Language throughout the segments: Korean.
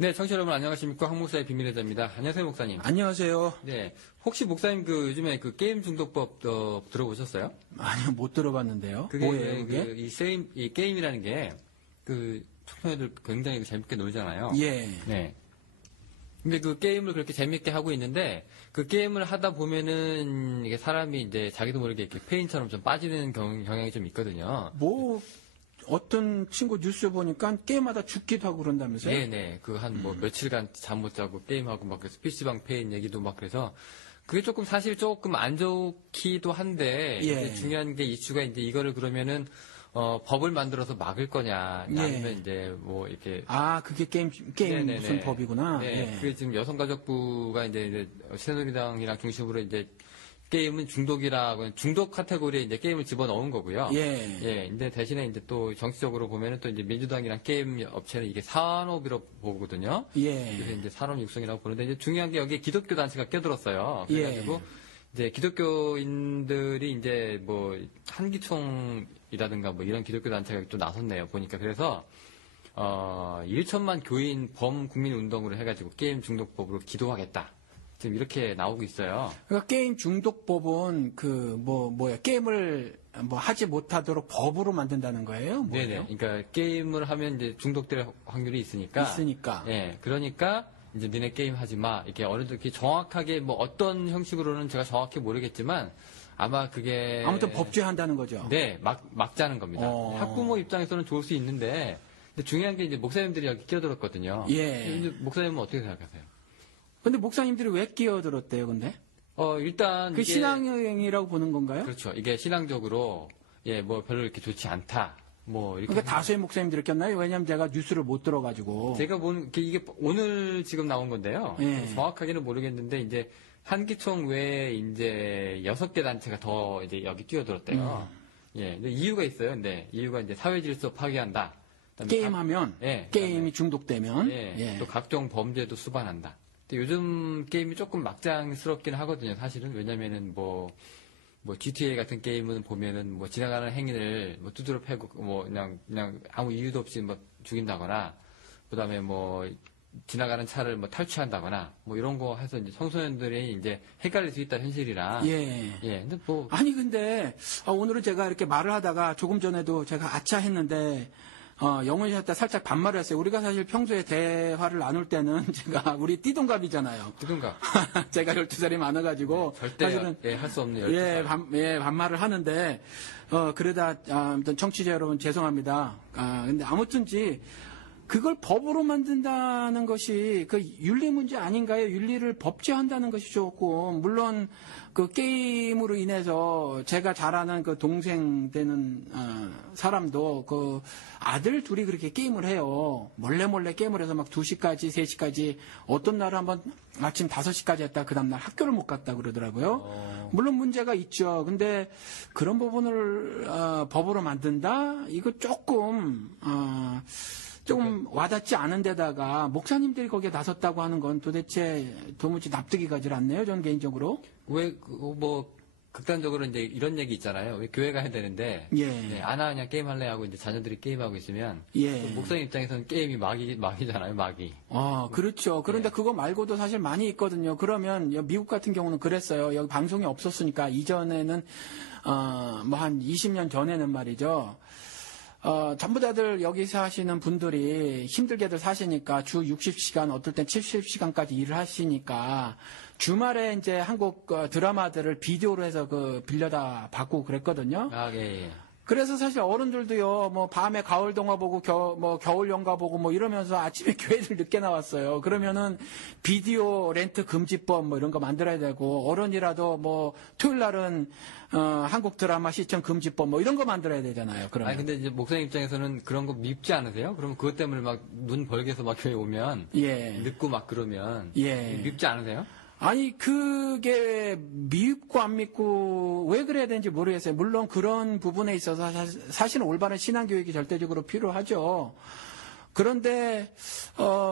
네, 청취자 여러분 안녕하십니까? 한목사의 비밀의 자입니다. 안녕하세요, 목사님. 안녕하세요. 네, 혹시 목사님 요즘에 게임 중독법 들어보셨어요? 아니요, 못 들어봤는데요. 그게 뭐예요, 그게? 이 게임이라는 게 청소년들 굉장히 재밌게 놀잖아요. 예. 네. 근데 그 게임을 그렇게 재밌게 하고 있는데 그 게임을 하다 보면은 이게 사람이 이제 자기도 모르게 이렇게 페인처럼 좀 빠지는 경향이 좀 있거든요. 어떤 친구 뉴스 보니까 게임하다 죽기도 하고 그런다면서요? 네네. 며칠간 잠 못 자고 게임하고 막 그래서 PC방 페인 얘기도 막 그래서 그게 사실 조금 안 좋기도 한데 예. 이제 중요한 게 이슈가 이제 이거를 그러면은 법을 만들어서 막을 거냐 아니면 이제 이렇게 그게 게임 네네네. 무슨 법이구나. 네. 예. 그게 지금 여성가족부가 이제 새누리당이랑 중심으로 이제 게임은 중독 카테고리에 이제 게임을 집어넣은 거고요. 예. 예. 근데 대신에 이제 또 정치적으로 보면은 또 이제 민주당이랑 게임 업체는 이게 산업으로 보거든요. 예. 그래서 이제 산업 육성이라고 보는데 이제 중요한 게 여기에 기독교 단체가 껴들었어요. 그래가지고 이제 기독교인들이 이제 한기총이라든가 이런 기독교 단체가 또 나섰네요. 보니까 그래서 1천만 교인 범국민 운동으로 해가지고 게임 중독법으로 기도하겠다. 지금 이렇게 나오고 있어요. 그러니까 게임 중독법은 게임을 하지 못하도록 법으로 만든다는 거예요? 뭐예요? 네네. 그러니까 게임을 하면 이제 중독될 확률이 있으니까. 예. 그러니까 이제 니네 게임 하지 마. 이렇게 어른들 정확하게 어떤 형식으로는 제가 정확히 모르겠지만 아마 그게 아무튼 법제한다는 거죠. 네, 막자는 겁니다. 학부모 입장에서는 좋을 수 있는데 근데 중요한 게 이제 목사님들이 여기 끼어들었거든요. 예. 근데 목사님은 어떻게 생각하세요? 근데 목사님들이 왜 끼어들었대요, 근데? 일단 그 신앙행위라고 보는 건가요? 그렇죠. 이게 신앙적으로 별로 이렇게 좋지 않다. 이렇게 그러니까 다수의 목사님들이 꼈나요? 왜냐면 제가 뉴스를 못 들어가지고. 제가 본 이게 오늘 지금 나온 건데요. 예. 정확하게는 모르겠는데 이제 한기총 외에 이제 6개 단체가 더 이제 여기 뛰어들었대요. 예. 근데 이유가 있어요. 근데 이유가 이제 사회 질서 파괴한다. 게임하면 게임이 중독되면 또 각종 범죄도 수반한다. 근데 요즘 게임이 조금 막장스럽긴 하거든요. 사실은 왜냐면은 GTA 같은 게임은 보면은 지나가는 행인을 두드려 패고 그냥 아무 이유도 없이 죽인다거나 그다음에 지나가는 차를 탈취한다거나 이런 거 해서 이제 청소년들이 이제 헷갈릴 수 있다 현실이라. 예. 근데 근데 오늘은 제가 이렇게 말을 하다가 조금 전에도 제가 아차 했는데 영훈이 씨한테 살짝 반말을 했어요. 우리가 사실 평소에 대화를 나눌 때는 제가 우리 띠동갑이잖아요. 띠동갑. 제가 12살이 많아가지고 절대 사실은 할 수 없는 12살. 반말을 하는데 그러다 아무튼 청취자 여러분 죄송합니다. 근데 아무튼지 그걸 법으로 만든다는 것이 그 윤리 문제 아닌가요? 윤리를 법제한다는 것이 좋고 물론 그 게임으로 인해서 제가 잘 아는 그 동생 되는 사람도 그 아들 둘이 그렇게 게임을 해요. 몰래 게임을 해서 2시까지 3시까지 어떤 날은 한번 아침 5시까지 했다 그 다음날 학교를 못 갔다 그러더라고요. 물론 문제가 있죠. 근데 그런 부분을 법으로 만든다? 이거 조금 와닿지 않은 데다가 목사님들이 거기에 나섰다고 하는 건 도대체 도무지 납득이 가질 않네요. 저는 개인적으로. 왜 극단적으로 이제 이런 얘기 있잖아요. 왜 교회 가야 되는데 안 그냥 게임 할래 하고 이제 자녀들이 게임하고 있으면 목사님 입장에서는 게임이 막이잖아요. 막이. 그렇죠. 그런데 그거 말고도 사실 많이 있거든요. 그러면 미국 같은 경우는 그랬어요. 여기 방송이 없었으니까 이전에는 한 20년 전에는 말이죠. 전부 다들 여기 사시는 분들이 힘들게들 사시니까 주 60시간, 어떨 땐 70시간까지 일을 하시니까 주말에 이제 한국 드라마들을 비디오로 해서 빌려다 받고 그랬거든요. 예. 그래서 사실 어른들도요, 밤에 가을 동화 보고, 겨울 연가 보고 이러면서 아침에 교회를 늦게 나왔어요. 그러면은 비디오 렌트 금지법 이런 거 만들어야 되고, 어른이라도 토요일 날은, 한국 드라마 시청 금지법 이런 거 만들어야 되잖아요. 그러면. 근데 이제 목사님 입장에서는 그런 거 밉지 않으세요? 그러면 그것 때문에 눈 벌게서 교회 오면. 늦고 그러면. 밉지 않으세요? 그게 밉고 안 밉고 왜 그래야 되는지 모르겠어요. 물론 그런 부분에 있어서 사실은 올바른 신앙교육이 절대적으로 필요하죠. 그런데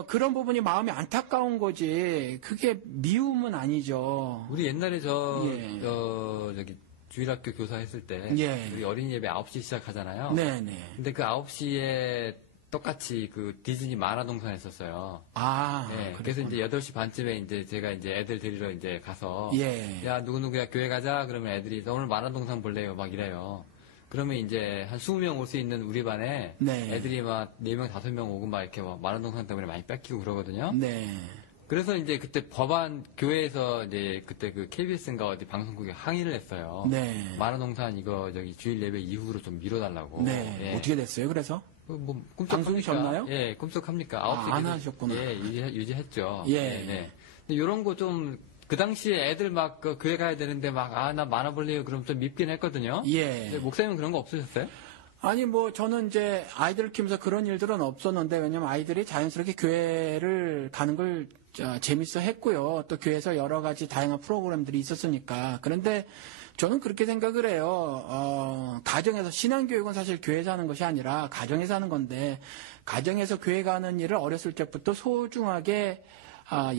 그런 부분이 마음이 안타까운 거지 그게 미움은 아니죠. 우리 옛날에 주일학교 교사 했을 때 우리 어린이 예배 9시 시작하잖아요. 네네. 근데 그 9시에 똑같이 그 디즈니 만화동산 했었어요. 아, 예, 그래서 이제 8시 반쯤에 이제 제가 이제 애들 데리러 이제 가서 예. 야, 누구누구야 교회 가자. 그러면 애들이 오늘 만화동산 볼래요. 막 이래요. 그러면 이제 한 20명 올 수 있는 우리 반에 네. 애들이 막 4명, 5명 오고 막 이렇게 막 만화동산 때문에 많이 뺏기고 그러거든요. 네. 그래서 이제 그때 법안 교회에서 이제 그때 그 KBS인가 어디 방송국에 항의를 했어요. 네. 만화동산 이거 저기 주일 예배 이후로 좀 미뤄달라고. 네. 예. 어떻게 됐어요, 그래서? 뭐 방송이 졌나요? 예, 꿈쩍합니까? 아, 9시 안 계속, 하셨구나. 예, 유지했죠. 예. 네. 근데 요런 거 좀, 그 당시에 애들 막 그 교회 가야 되는데 막, 나 만화 볼래요? 그럼 좀 밉긴 했거든요. 예. 근데 목사님은 그런 거 없으셨어요? 아니, 뭐, 저는 이제 아이들을 키우면서 그런 일들은 없었는데, 왜냐면 아이들이 자연스럽게 교회를 가는 걸 재밌어 했고요. 또 교회에서 여러 가지 다양한 프로그램들이 있었으니까. 그런데 저는 그렇게 생각을 해요. 가정에서, 신앙교육은 사실 교회에서 하는 것이 아니라 가정에서 하는 건데, 가정에서 교회 가는 일을 어렸을 때부터 소중하게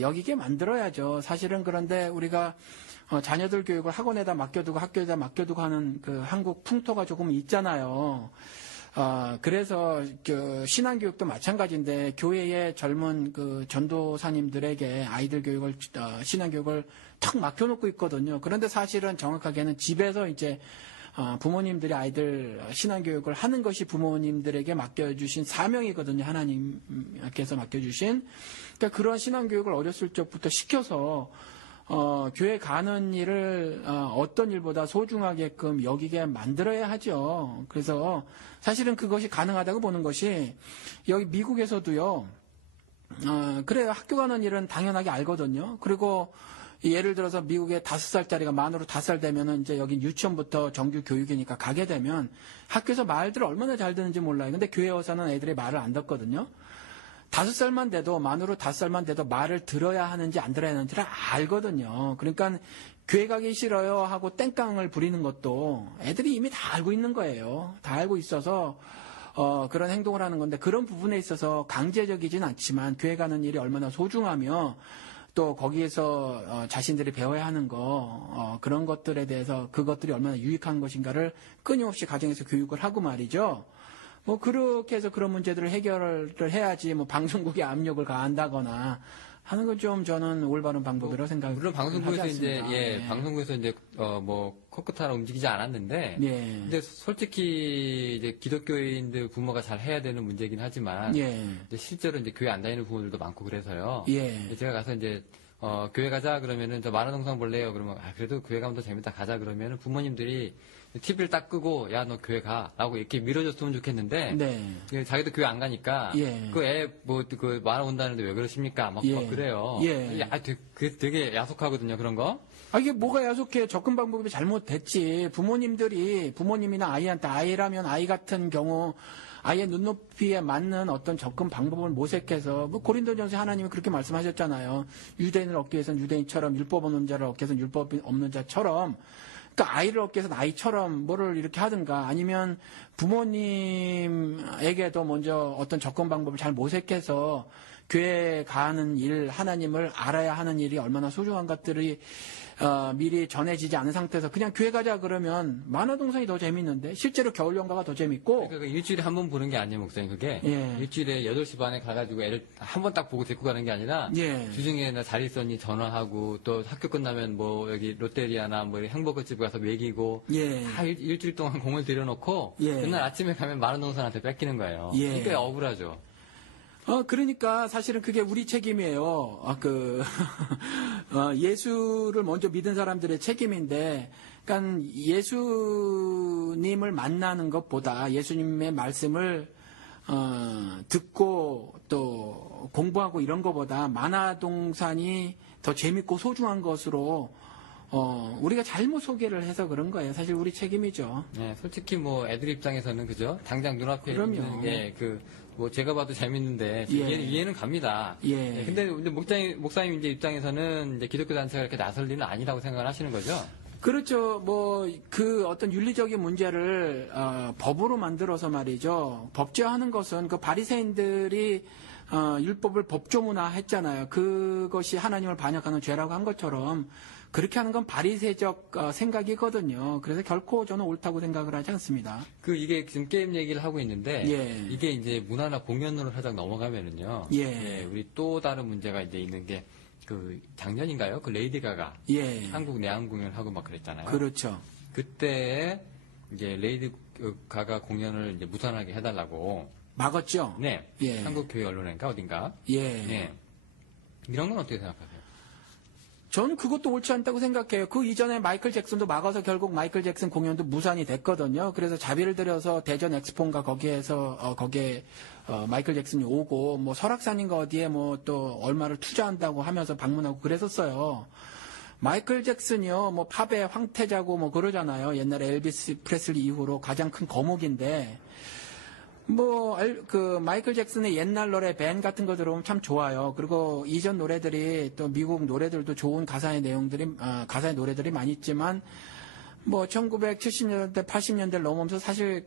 여기게 만들어야죠. 사실은 그런데 우리가 자녀들 교육을 학원에다 맡겨두고 학교에다 맡겨두고 하는 그 한국 풍토가 조금 있잖아요. 그래서 그 신앙교육도 마찬가지인데 교회의 젊은 그 전도사님들에게 아이들 교육을 신앙교육을 탁 맡겨놓고 있거든요. 그런데 사실은 정확하게는 집에서 이제 부모님들이 아이들 신앙교육을 하는 것이 부모님들에게 맡겨주신 사명이거든요. 하나님께서 맡겨주신. 그러니까 그런 신앙교육을 어렸을 적부터 시켜서 교회 가는 일을 어떤 일보다 소중하게끔 여기게 만들어야 하죠. 그래서 사실은 그것이 가능하다고 보는 것이 여기 미국에서도요. 그래요. 학교 가는 일은 당연하게 알거든요. 그리고 예를 들어서 미국에 5살짜리가 만으로 5살 되면은 이제 여기 유치원부터 정규 교육이니까 가게 되면 학교에서 말들을 얼마나 잘 듣는지 몰라요. 근데 교회 와서는 애들이 말을 안 듣거든요. 5살만 돼도, 만으로 5살만 돼도 말을 들어야 하는지 안 들어야 하는지를 알거든요. 그러니까 교회 가기 싫어요 하고 땡깡을 부리는 것도 애들이 이미 다 알고 있는 거예요. 다 알고 있어서 그런 행동을 하는 건데 그런 부분에 있어서 강제적이진 않지만 교회 가는 일이 얼마나 소중하며 또 거기에서 자신들이 배워야 하는 거 그런 것들에 대해서 그것들이 얼마나 유익한 것인가를 끊임없이 가정에서 교육을 하고 말이죠. 뭐 그렇게 해서 그런 문제들을 해결을 해야지 뭐 방송국에 압력을 가한다거나 하는 건 좀 저는 올바른 방법이라고 생각을 물론 방송국에서 하지 이제 않습니다. 예, 방송국에서 이제 뭐 코끝 하나 움직이지 않았는데 예. 근데 솔직히 이제 기독교인들 부모가 잘 해야 되는 문제긴 하지만 예. 이제 실제로 이제 교회 안 다니는 부모들도 많고 그래서요. 예. 제가 가서 이제 교회 가자 그러면은 저 만화동산 볼래요? 그러면 그래도 교회 가면 더 재밌다 가자 그러면은 부모님들이 TV를 딱 끄고 야 너 교회 가라고 이렇게 밀어줬으면 좋겠는데 네. 자기도 교회 안 가니까 예. 그 애 뭐 그 만화 온다는데 왜 그러십니까? 막 예. 그래요. 예. 되게 야속하거든요 그런 거. 이게 뭐가 야속해? 접근 방법이 잘못됐지. 부모님이나 아이한테 아이라면 아이 같은 경우 아이의 눈높이에 맞는 어떤 접근 방법을 모색해서 뭐 고린도전서 하나님이 그렇게 말씀하셨잖아요. 유대인을 얻기 위해서는 유대인처럼 율법 없는 자를 얻기 위해서는 율법 없는 자처럼 그러니까 아이를 얻기 위해서는 아이처럼 뭐를 이렇게 하든가 아니면 부모님에게도 먼저 어떤 접근 방법을 잘 모색해서 교회 가는 일, 하나님을 알아야 하는 일이 얼마나 소중한 것들이 미리 전해지지 않은 상태에서 그냥 교회 가자 그러면 만화동산이 더 재밌는데 실제로 겨울연가가 더 재밌고 그러니까 일주일에 한 번 보는 게 아니에요 목사님 그게 예. 일주일에 8시 반에 가가지고 애를 한 번 딱 보고 데리고 가는 게 아니라 예. 주중에 나 잘 있었니 전화하고 또 학교 끝나면 뭐 여기 롯데리아나 뭐 햄버거 집 가서 먹이고 예. 다 일주일 동안 공을 들여놓고 예. 맨날 아침에 가면 만화동산한테 뺏기는 거예요. 예. 그러니까 억울하죠. 그러니까 사실은 그게 우리 책임이에요. 예수를 먼저 믿은 사람들의 책임인데, 그러니까 예수님을 만나는 것보다 예수님의 말씀을 듣고 또 공부하고 이런 것보다 만화동산이 더 재밌고 소중한 것으로 우리가 잘못 소개를 해서 그런 거예요. 사실 우리 책임이죠. 네, 솔직히 뭐 애들 입장에서는 그죠? 당장 눈앞에 그럼요. 있는 게 뭐 제가 봐도 재밌는데 예. 이해는 갑니다. 예. 네, 근데 목사님 이제 입장에서는 이제 기독교 단체가 이렇게 나설 일은 아니라고 생각을 하시는 거죠? 그렇죠. 그 어떤 윤리적인 문제를 법으로 만들어서 말이죠. 법제화하는 것은 그 바리새인들이 율법을 법조문화했잖아요. 그것이 하나님을 반역하는 죄라고 한 것처럼 그렇게 하는 건 바리새적 생각이거든요. 그래서 결코 저는 옳다고 생각을 하지 않습니다. 이게 지금 게임 얘기를 하고 있는데 예. 이게 이제 문화나 공연으로 살짝 넘어가면은요. 예. 우리 또 다른 문제가 이제 있는 게 작년인가요? 레이디 가가 예. 한국 내한 공연을 하고 막 그랬잖아요. 그렇죠. 그때 이제 레이디 가가 공연을 이제 무산하게 해달라고. 막았죠. 네. 예. 한국 교회 언론인가 어딘가. 예. 네. 이런 건 어떻게 생각하세요? 저는 그것도 옳지 않다고 생각해요. 그 이전에 마이클 잭슨도 막아서 결국 마이클 잭슨 공연도 무산이 됐거든요. 그래서 자비를 들여서 대전 엑스포인가 거기에서 거기에 마이클 잭슨이 오고 뭐 설악산인가 어디에 뭐 또 얼마를 투자한다고 하면서 방문하고 그랬었어요. 마이클 잭슨이요, 뭐 팝의 황태자고 뭐 그러잖아요. 옛날에 엘비스 프레슬리 이후로 가장 큰 거목인데. 마이클 잭슨의 옛날 노래 밴 같은 거 들어오면 참 좋아요. 그리고 이전 노래들이 또 미국 노래들도 좋은 가사의 노래들이 많이 있지만, 1970년대, 80년대를 넘으면서 사실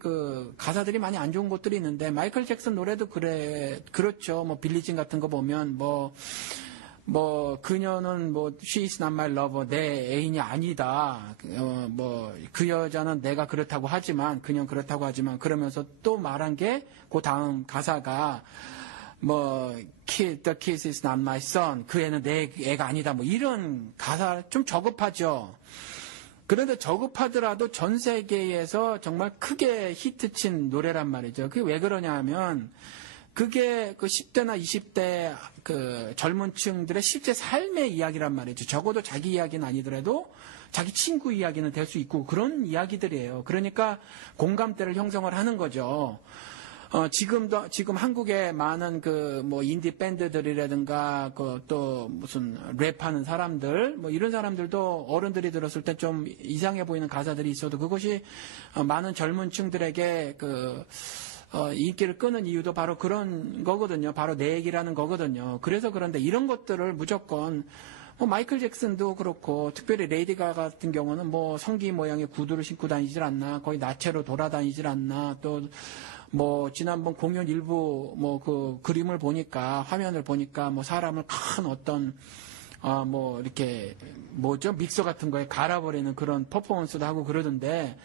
가사들이 많이 안 좋은 것들이 있는데, 마이클 잭슨 노래도 그렇죠. 빌리진 같은 거 보면, 그녀는 she is not my lover, 내 애인이 아니다. 그 여자는 내가 그렇다고 하지만, 그녀는 그렇다고 하지만, 그러면서 또 말한 게, 그 다음 가사가, the kid is not my son, 그 애는 내 애가 아니다. 이런 가사 좀 저급하죠. 그런데 저급하더라도 전 세계에서 정말 크게 히트친 노래란 말이죠. 그게 왜 그러냐 하면, 그게 10대나 20대 젊은 층들의 실제 삶의 이야기란 말이죠. 적어도 자기 이야기는 아니더라도 자기 친구 이야기는 될 수 있고 그런 이야기들이에요. 그러니까 공감대를 형성을 하는 거죠. 지금 한국에 많은 인디 밴드들이라든가 또 무슨 랩하는 사람들 이런 사람들도 어른들이 들었을 때 좀 이상해 보이는 가사들이 있어도 그것이 많은 젊은 층들에게 인기를 끄는 이유도 바로 그런 거거든요. 바로 내 얘기라는 거거든요. 그래서 그런데 이런 것들을 무조건 마이클 잭슨도 그렇고 특별히 레이디 가가 같은 경우는 성기 모양의 구두를 신고 다니질 않나, 거의 나체로 돌아다니질 않나, 또 지난번 공연 일부 그림을 보니까 화면을 보니까 사람을 큰 어떤 이렇게 믹서 같은 거에 갈아버리는 그런 퍼포먼스도 하고 그러던데.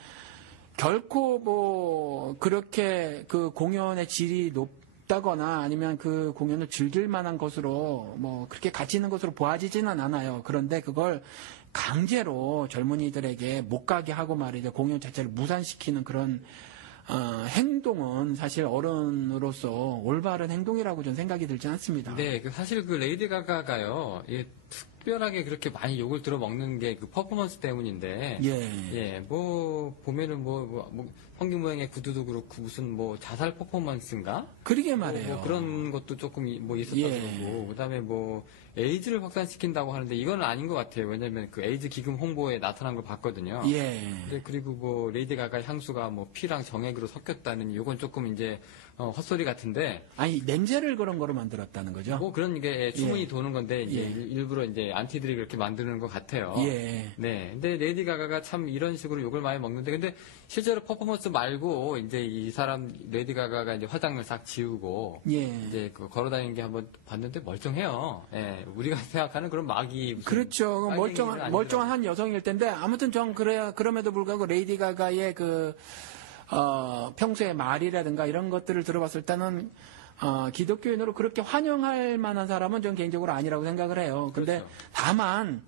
결코 그렇게 그 공연의 질이 높다거나 아니면 그 공연을 즐길 만한 것으로 그렇게 가치 있는 것으로 보아지지는 않아요. 그런데 그걸 강제로 젊은이들에게 못 가게 하고 말이죠. 공연 자체를 무산시키는 그런 행동은 사실 어른으로서 올바른 행동이라고 저는 생각이 들지 않습니다. 네, 사실 레이디 가가가요, 특별하게 그렇게 많이 욕을 들어먹는 게 퍼포먼스 때문인데, 보면은 성기 모양의 구두도 그렇고 무슨 자살 퍼포먼스인가? 그러게 말이에요. 그런 것도 조금 있었다고 그러고, 그다음에 에이즈를 확산시킨다고 하는데 이건 아닌 것 같아요. 왜냐면 에이즈 기금 홍보에 나타난 걸 봤거든요. 네, 그리고 레이디 가가 향수가 피랑 정액으로 섞였다는 이건 조금 이제 헛소리 같은데. 아니 냄새를 그런 거로 만들었다는 거죠. 그런 게 추문이 도는 건데 이제 일부러 이제 안티들이 그렇게 만드는 것 같아요. 네. 근데 레이디 가가가 참 이런 식으로 욕을 많이 먹는데 근데 실제로 퍼포먼스 말고 이제 이 사람 레이디 가가가 이제 화장을 싹 지우고 이제 걸어다니는 게 한번 봤는데 멀쩡해요. 우리가 생각하는 그런 마귀. 그렇죠. 멀쩡한 한 여성일 텐데 아무튼 전 그럼에도 불구하고 레이디 가가의 평소의 말이라든가 이런 것들을 들어봤을 때는 기독교인으로 그렇게 환영할 만한 사람은 전 개인적으로 아니라고 생각을 해요. 근데 그렇죠. 다만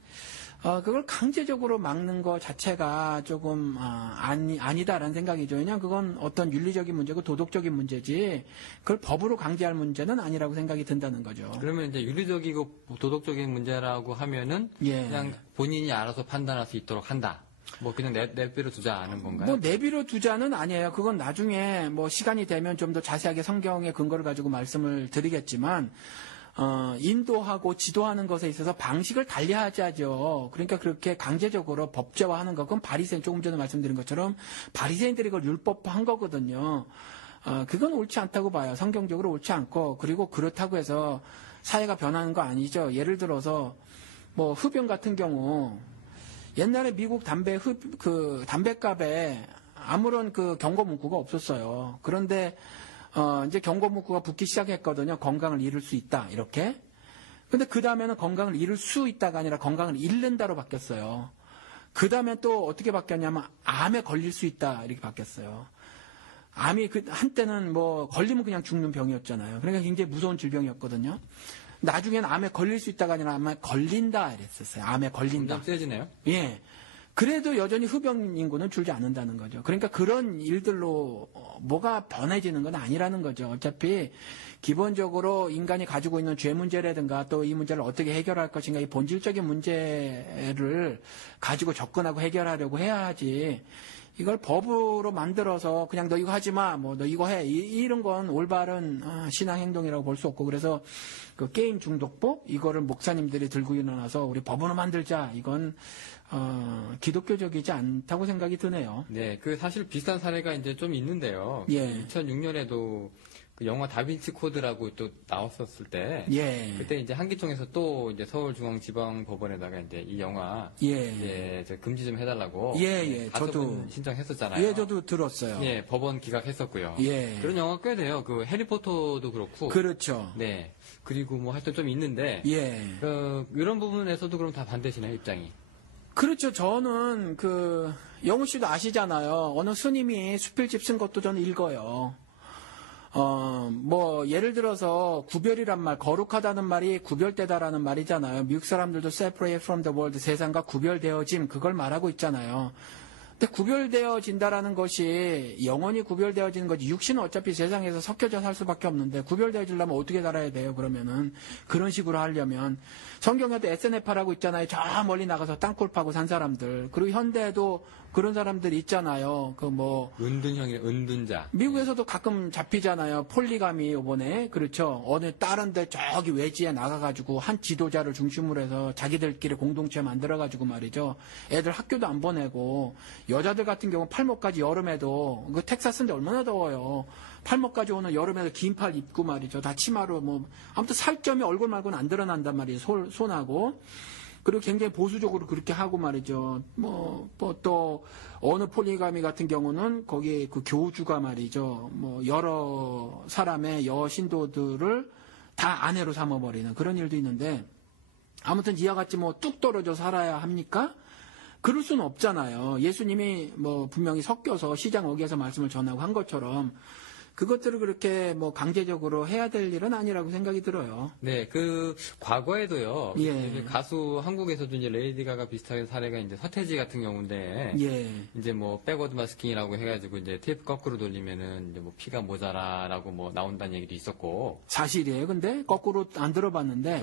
그걸 강제적으로 막는 것 자체가 조금 아니다라는 생각이죠. 왜냐하면 그건 어떤 윤리적인 문제고 도덕적인 문제지 그걸 법으로 강제할 문제는 아니라고 생각이 든다는 거죠. 그러면 이제 윤리적이고 도덕적인 문제라고 하면은 그냥 본인이 알아서 판단할 수 있도록 한다. 그냥 내비로 두자는 건가요? 내비로 두자는 아니에요. 그건 나중에 시간이 되면 좀 더 자세하게 성경의 근거를 가지고 말씀을 드리겠지만, 인도하고 지도하는 것에 있어서 방식을 달리하자죠. 그러니까 그렇게 강제적으로 법제화하는 것, 그건 바리새인, 조금 전에 말씀드린 것처럼 바리새인들이 그걸 율법화한 거거든요. 그건 옳지 않다고 봐요. 성경적으로 옳지 않고, 그리고 그렇다고 해서 사회가 변하는 거 아니죠. 예를 들어서, 흡연 같은 경우, 옛날에 미국 담배값에 아무런 경고 문구가 없었어요. 그런데 이제 경고 문구가 붙기 시작했거든요. 건강을 잃을 수 있다 이렇게. 근데 그 다음에는 건강을 잃을 수 있다가 아니라 건강을 잃는다로 바뀌었어요. 그 다음에 또 어떻게 바뀌었냐면 암에 걸릴 수 있다 이렇게 바뀌었어요. 암이 그 한때는 뭐 걸리면 그냥 죽는 병이었잖아요. 그러니까 굉장히 무서운 질병이었거든요. 나중에는 암에 걸릴 수 있다가 아니라 암에 걸린다 이랬었어요. 암에 걸린다. 점점 세지네요. 예. 그래도 여전히 흡연 인구는 줄지 않는다는 거죠. 그러니까 그런 일들로 뭐가 변해지는 건 아니라는 거죠. 어차피 기본적으로 인간이 가지고 있는 죄 문제라든가 또 이 문제를 어떻게 해결할 것인가 이 본질적인 문제를 가지고 접근하고 해결하려고 해야 하지. 이걸 법으로 만들어서 그냥 너 이거 하지 마, 뭐 너 이거 해 이런 건 올바른 신앙 행동이라고 볼 수 없고 그래서 그 게임 중독법 이거를 목사님들이 들고 일어나서 우리 법으로 만들자 이건 기독교적이지 않다고 생각이 드네요. 네, 그 사실 비슷한 사례가 이제 좀 있는데요. 예. 2006년에도 그 영화 다빈치 코드라고 또 나왔었을 때, 예. 그때 이제 한기총에서 또 이제 서울중앙지방법원에다가 이제 이 영화 예. 이제 저 금지 좀 해달라고 예. 가처분 저도 신청했었잖아요. 예, 저도 들었어요. 예, 법원 기각했었고요. 예. 그런 영화 꽤 돼요. 그 해리포터도 그렇고. 그렇죠. 네. 그리고 뭐 하여튼 좀 있는데, 예. 이런 부분에서도 그럼 다 반대시네요, 입장이. 그렇죠. 저는 영우 씨도 아시잖아요. 어느 스님이 수필집 쓴 것도 저는 읽어요. 뭐 예를 들어서 구별이란 말, 거룩하다는 말이 구별되다라는 말이잖아요. 미국 사람들도 separate from the world, 세상과 구별되어짐 그걸 말하고 있잖아요. 근데 구별되어진다라는 것이 영원히 구별되어지는 거지. 육신은 어차피 세상에서 섞여져 살 수밖에 없는데 구별되어지려면 어떻게 살아야 돼요? 그러면은 그런 식으로 하려면 성경에도 SNF라고 있잖아요. 저 멀리 나가서 땅굴 파고 산 사람들. 그리고 현대에도 그런 사람들이 있잖아요. 은둔형이래, 은둔자. 미국에서도 가끔 잡히잖아요. 폴리가미 요번에. 그렇죠. 어느 다른데 저기 외지에 나가가지고 한 지도자를 중심으로 해서 자기들끼리 공동체 만들어가지고 말이죠. 애들 학교도 안 보내고 여자들 같은 경우 팔목까지 여름에도 그 텍사스인데 얼마나 더워요. 팔목까지 오는 여름에도 긴 팔 입고 말이죠. 다 치마로 아무튼 살점이 얼굴 말고는 안 드러난단 말이에요. 손하고. 그리고 굉장히 보수적으로 그렇게 하고 말이죠. 또 어느 폴리가미 같은 경우는 거기 그 교주가 말이죠. 여러 사람의 여신도들을 다 아내로 삼아버리는 그런 일도 있는데 아무튼 이와 같이 뚝 떨어져 살아야 합니까? 그럴 수는 없잖아요. 예수님이 분명히 섞여서 시장 어귀에서 말씀을 전하고 한 것처럼 그것들을 그렇게 강제적으로 해야 될 일은 아니라고 생각이 들어요. 네, 과거에도요. 예. 가수 한국에서도 이제 레이디 가가 비슷하게 사례가 이제 서태지 같은 경우인데. 예. 이제 백워드 마스킹이라고 해가지고 이제 테이프 거꾸로 돌리면은 이제 피가 모자라라고 나온다는 얘기도 있었고. 사실이에요. 근데 거꾸로 안 들어봤는데.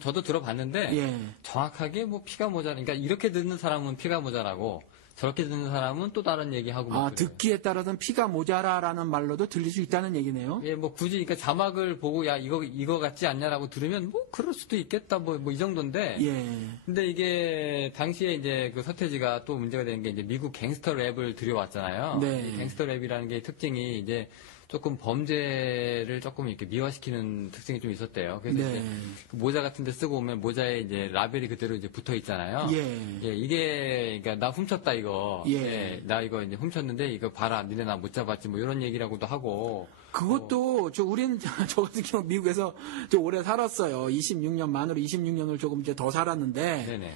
저도 들어봤는데. 예. 정확하게 피가 모자라. 그러니까 이렇게 듣는 사람은 피가 모자라고. 저렇게 듣는 사람은 또 다른 얘기하고. 듣기에 따라서는 피가 모자라라는 말로도 들릴 수 있다는 얘기네요. 예, 굳이, 그러니까 자막을 보고, 야, 이거 같지 않냐라고 들으면, 그럴 수도 있겠다, 이 정도인데. 예. 근데 이게, 당시에 이제 그 서태지가 또 문제가 되는 게 이제 미국 갱스터 랩을 들여왔잖아요. 네. 이 갱스터 랩이라는 게 특징이 이제 조금 범죄를 조금 이렇게 미화시키는 특징이 좀 있었대요. 그래서 네. 이제 그 모자 같은 데 쓰고 오면 모자에 이제 라벨이 그대로 이제 붙어 있잖아요. 예. 이게, 그러니까 나 훔쳤다, 이거. 예. 나 이거 이제 훔쳤는데 이거 봐라. 니네 나 못 잡았지. 이런 얘기라고도 하고. 그것도 우리는 저 같은 경우 미국에서 오래 살았어요. 26년 만으로 26년을 조금 이제 더 살았는데. 네네.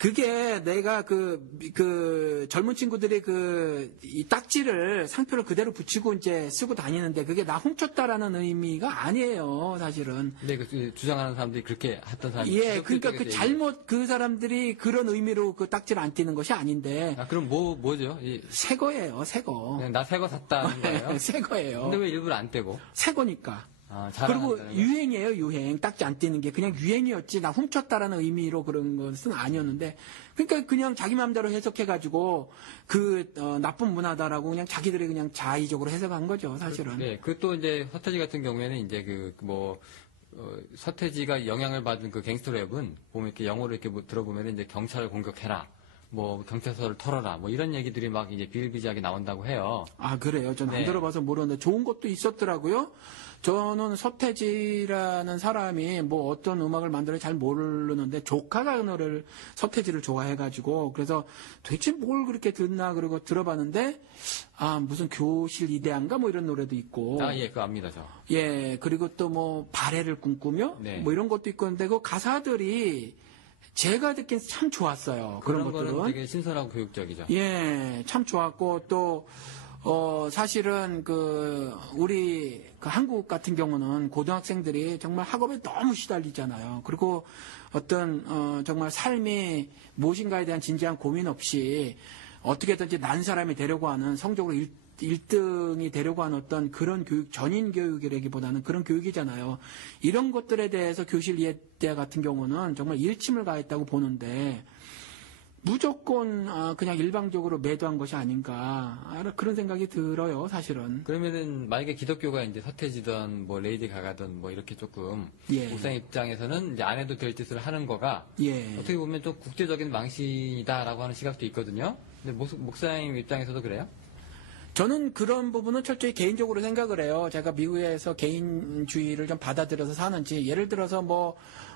그게 내가 젊은 친구들이 이 딱지를 상표를 그대로 붙이고 이제 쓰고 다니는데 그게 나 훔쳤다라는 의미가 아니에요, 사실은. 네, 주장하는 사람들이 그렇게 했던 사람이. 예, 그러니까 그 사람들이 그런 의미로 그 딱지를 안 띄는 것이 아닌데. 그럼 뭐죠? 새 거예요, 새 거. 그냥 나 새 거 샀다는 거예요? 새 거예요. 근데 왜 일부러 안 떼고? 새 거니까. 그리고 유행이에요, 유행. 딱지 안 띄는 게 그냥 유행이었지. 나 훔쳤다라는 의미로 그런 것은 아니었는데. 그러니까 그냥 자기 마음대로 해석해가지고 나쁜 문화다라고 그냥 자기들이 그냥 자의적으로 해석한 거죠, 사실은. 네, 또 이제 서태지 같은 경우에는 이제 서태지가 영향을 받은 그 갱스터 랩은 보면 이렇게 영어로 이렇게 들어보면 이제 경찰을 공격해라. 뭐 경찰서를 털어라 뭐 이런 얘기들이 막 이제 비일비재하게 나온다고 해요. 아, 그래요? 저는 안 네. 들어봐서 모르는데 좋은 것도 있었더라고요. 저는 서태지라는 사람이 뭐 어떤 음악을 만들어 잘 모르는데 조카가 그 노래를 서태지를 좋아해가지고 그래서 도대체 뭘 그렇게 듣나 그러고 들어봤는데 아 무슨 교실 이대한가 뭐 이런 노래도 있고 아, 예, 그거 압니다, 저. 예 그리고 또 뭐 발해를 꿈꾸며 네. 뭐 이런 것도 있고 근데 그 가사들이 제가 듣기엔 참 좋았어요. 그런 그런 것들은 거는 되게 신선하고 교육적이죠. 예, 참 좋았고 또 사실은 우리 한국 같은 경우는 고등학생들이 정말 학업에 너무 시달리잖아요. 그리고 어떤 정말 삶이 무엇인가에 대한 진지한 고민 없이 어떻게든지 난 사람이 되려고 하는 성적으로 1등이 되려고 하는 어떤 그런 교육, 전인 교육이라기보다는 그런 교육이잖아요. 이런 것들에 대해서 교실 예대 같은 경우는 정말 일침을 가했다고 보는데 무조건 그냥 일방적으로 매도한 것이 아닌가 그런 생각이 들어요, 사실은. 그러면은 만약에 기독교가 이제 서태지든 뭐 레이디 가가든 뭐 이렇게 조금 예. 목사님 입장에서는 이제 안 해도 될 짓을 하는 거가 예. 어떻게 보면 좀 국제적인 망신이다라고 하는 시각도 있거든요. 근데 목사님 입장에서도 그래요? 저는 그런 부분은 철저히 개인적으로 생각을 해요. 제가 미국에서 개인주의를 좀 받아들여서 사는지, 예를 들어서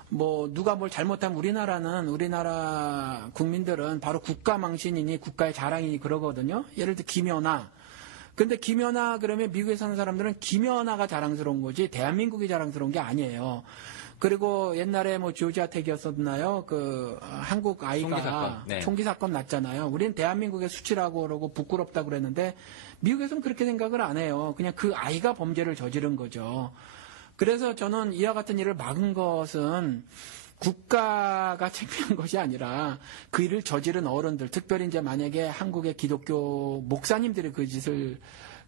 누가 뭘 잘못하면 우리나라 국민들은 바로 국가망신이니 국가의 자랑이니 그러거든요. 예를 들어 김연아. 근데 김연아 그러면 미국에 사는 사람들은 김연아가 자랑스러운 거지 대한민국이 자랑스러운 게 아니에요. 그리고 옛날에 뭐 조지아 택이었었나요? 한국 아이가 총기 사건. 네. 총기 사건 났잖아요. 우리는 대한민국의 수치라고 그러고 부끄럽다고 그랬는데 미국에서는 그렇게 생각을 안 해요. 그냥 그 아이가 범죄를 저지른 거죠. 그래서 저는 이와 같은 일을 막은 것은 국가가 창피한 것이 아니라 그 일을 저지른 어른들, 특별히 이제 만약에 한국의 기독교 목사님들이 그 짓을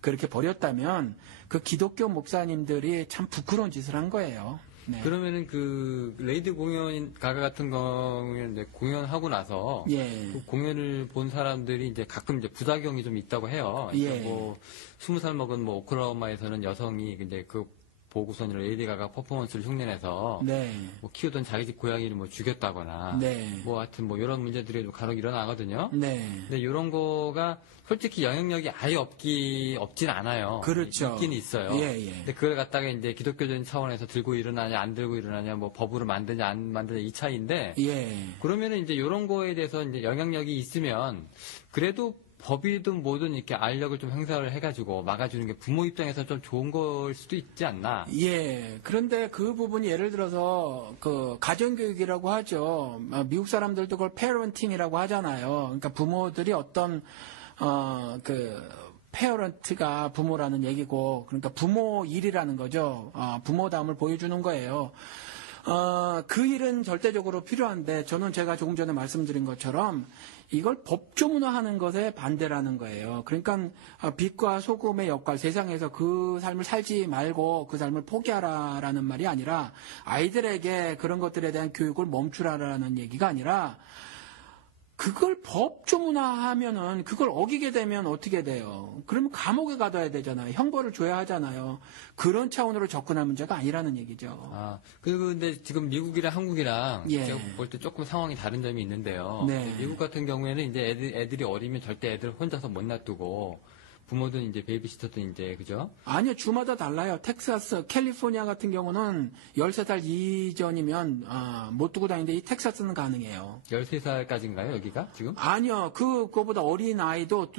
그렇게 벌였다면 그 기독교 목사님들이 참 부끄러운 짓을 한 거예요. 네. 그러면은 그 레이드 공연 가가 같은 경우에는 이제 공연하고 나서 예. 그 공연을 본 사람들이 이제 가끔 이제 부작용이 좀 있다고 해요. 그러니까 예. 뭐 20살 먹은 뭐 오클라호마에서는 여성이 이제 그 보고서 레이디 가가 퍼포먼스를 흉내내서 네. 뭐 키우던 자기 집 고양이를 뭐 죽였다거나 네. 뭐 하여튼 뭐 이런 문제들이 좀 간혹 일어나거든요. 네. 근데 이런 거가 솔직히 영향력이 아예 없진 않아요. 그렇죠. 있긴 있어요. 예, 예. 근데 그걸 갖다가 이제 기독교적인 차원에서 들고 일어나냐 안 들고 일어나냐 뭐 법으로 만드냐 안 만드냐 이 차이인데 예. 그러면은 이제 이런 거에 대해서 이제 영향력이 있으면 그래도 법이든 뭐든 이렇게 알력을 좀 행사를 해가지고 막아주는 게 부모 입장에서 좀 좋은 걸 수도 있지 않나. 예. 그런데 그 부분이 예를 들어서 가정교육이라고 하죠. 미국 사람들도 그걸 페어런팅이라고 하잖아요. 그러니까 부모들이 어떤 페어런트가 부모라는 얘기고, 그러니까 부모 일이라는 거죠. 부모다움을 보여주는 거예요. 그 일은 절대적으로 필요한데, 저는 제가 조금 전에 말씀드린 것처럼, 이걸 법조문화하는 것에 반대라는 거예요. 그러니까, 빛과 소금의 역할, 세상에서 그 삶을 살지 말고 그 삶을 포기하라라는 말이 아니라, 아이들에게 그런 것들에 대한 교육을 멈추라라는 얘기가 아니라, 그걸 법조문화하면은 그걸 어기게 되면 어떻게 돼요? 그러면 감옥에 가둬야 되잖아요. 형벌을 줘야 하잖아요. 그런 차원으로 접근할 문제가 아니라는 얘기죠. 근데 지금 미국이랑 한국이랑 예. 제가 볼 때 조금 상황이 다른 점이 있는데요. 네. 미국 같은 경우에는 이제 애들이 어리면 절대 애들 혼자서 못 놔두고 부모든 이제 베이비시터든 이제 그죠? 아니요, 주마다 달라요. 텍사스, 캘리포니아 같은 경우는 13살 이전이면 못 두고 다니는데 이 텍사스는 가능해요. 13살까지인가요, 여기가 지금? 아니요, 그거보다 어린 아이도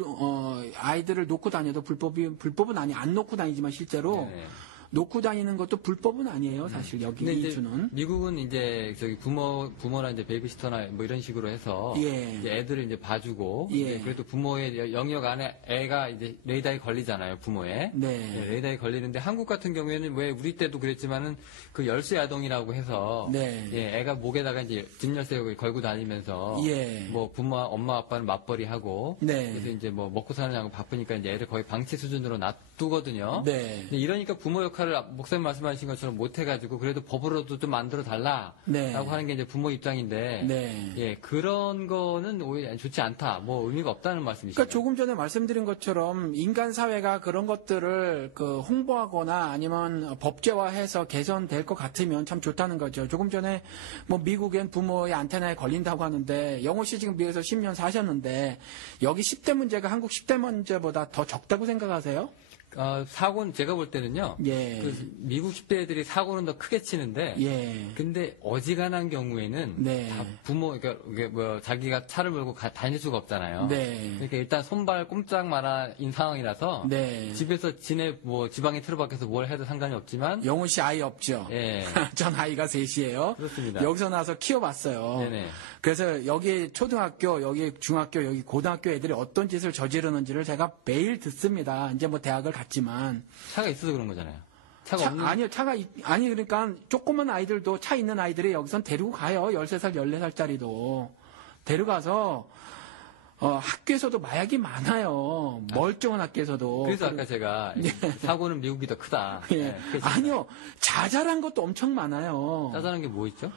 아이들을 놓고 다녀도 불법은 아니 안 놓고 다니지만 실제로 네네. 놓고 다니는 것도 불법은 아니에요, 사실 여기 근데 이제 이주는. 미국은 이제 저기 부모나 이제 베이비시터나 뭐 이런 식으로 해서 예. 이제 애들을 이제 봐주고 예. 이제 그래도 부모의 영역 안에 애가 이제 레이더에 걸리잖아요, 부모에. 네. 예, 레이더에 걸리는데 한국 같은 경우에는 왜 우리 때도 그랬지만은 그 열쇠 아동이라고 해서 네. 예, 애가 목에다가 이제 집 열쇠 걸고 다니면서 예. 뭐 엄마 아빠는 맞벌이 하고 네. 그래서 이제 뭐 먹고 사느냐고 바쁘니까 이제 애를 거의 방치 수준으로 놔두거든요. 네. 근데 이러니까 부모 역할 역할을 목사님 말씀하신 것처럼 못 해가지고 그래도 법으로도 좀 만들어 달라라고 네. 하는 게 이제 부모 입장인데 네. 예 그런 거는 오히려 좋지 않다 뭐 의미가 없다는 말씀이시죠. 그러니까 조금 전에 말씀드린 것처럼 인간 사회가 그런 것들을 그 홍보하거나 아니면 법제화해서 개선될 것 같으면 참 좋다는 거죠. 조금 전에 뭐 미국엔 부모의 안테나에 걸린다고 하는데 영호 씨 지금 미국에서 10년 사셨는데 여기 10대 문제가 한국 10대 문제보다 더 적다고 생각하세요? 사고는 제가 볼 때는요. 예. 그 미국 10대 애들이 사고는 더 크게 치는데 예. 근데 어지간한 경우에는 네. 다 부모 그러니까 이게 뭐 자기가 차를 몰고 다닐 수가 없잖아요. 네. 그러니까 일단 손발 꼼짝마라인 상황이라서 네. 집에서 뭐 지방에 틀어박혀서 뭘 해도 상관이 없지만 영호 씨 아이 없죠? 예. 전 아이가 셋이에요. 그렇습니다. 여기서 나서 키워봤어요. 네네. 그래서 여기 초등학교, 여기 중학교, 여기 고등학교 애들이 어떤 짓을 저지르는지를 제가 매일 듣습니다. 이제 뭐 대학을 갔지만. 차가 있어서 그런 거잖아요. 차가 없는 아니요, 아니, 그러니까 조그만 아이들도 차 있는 아이들이 여기선 데리고 가요. 13살, 14살짜리도. 데려가서, 학교에서도 마약이 많아요. 멀쩡한 학교에서도. 그래서 아까 제가 사고는 미국이 더 크다. 예. 예, 아니요, 자잘한 것도 엄청 많아요. 짜자는 게 뭐 있죠?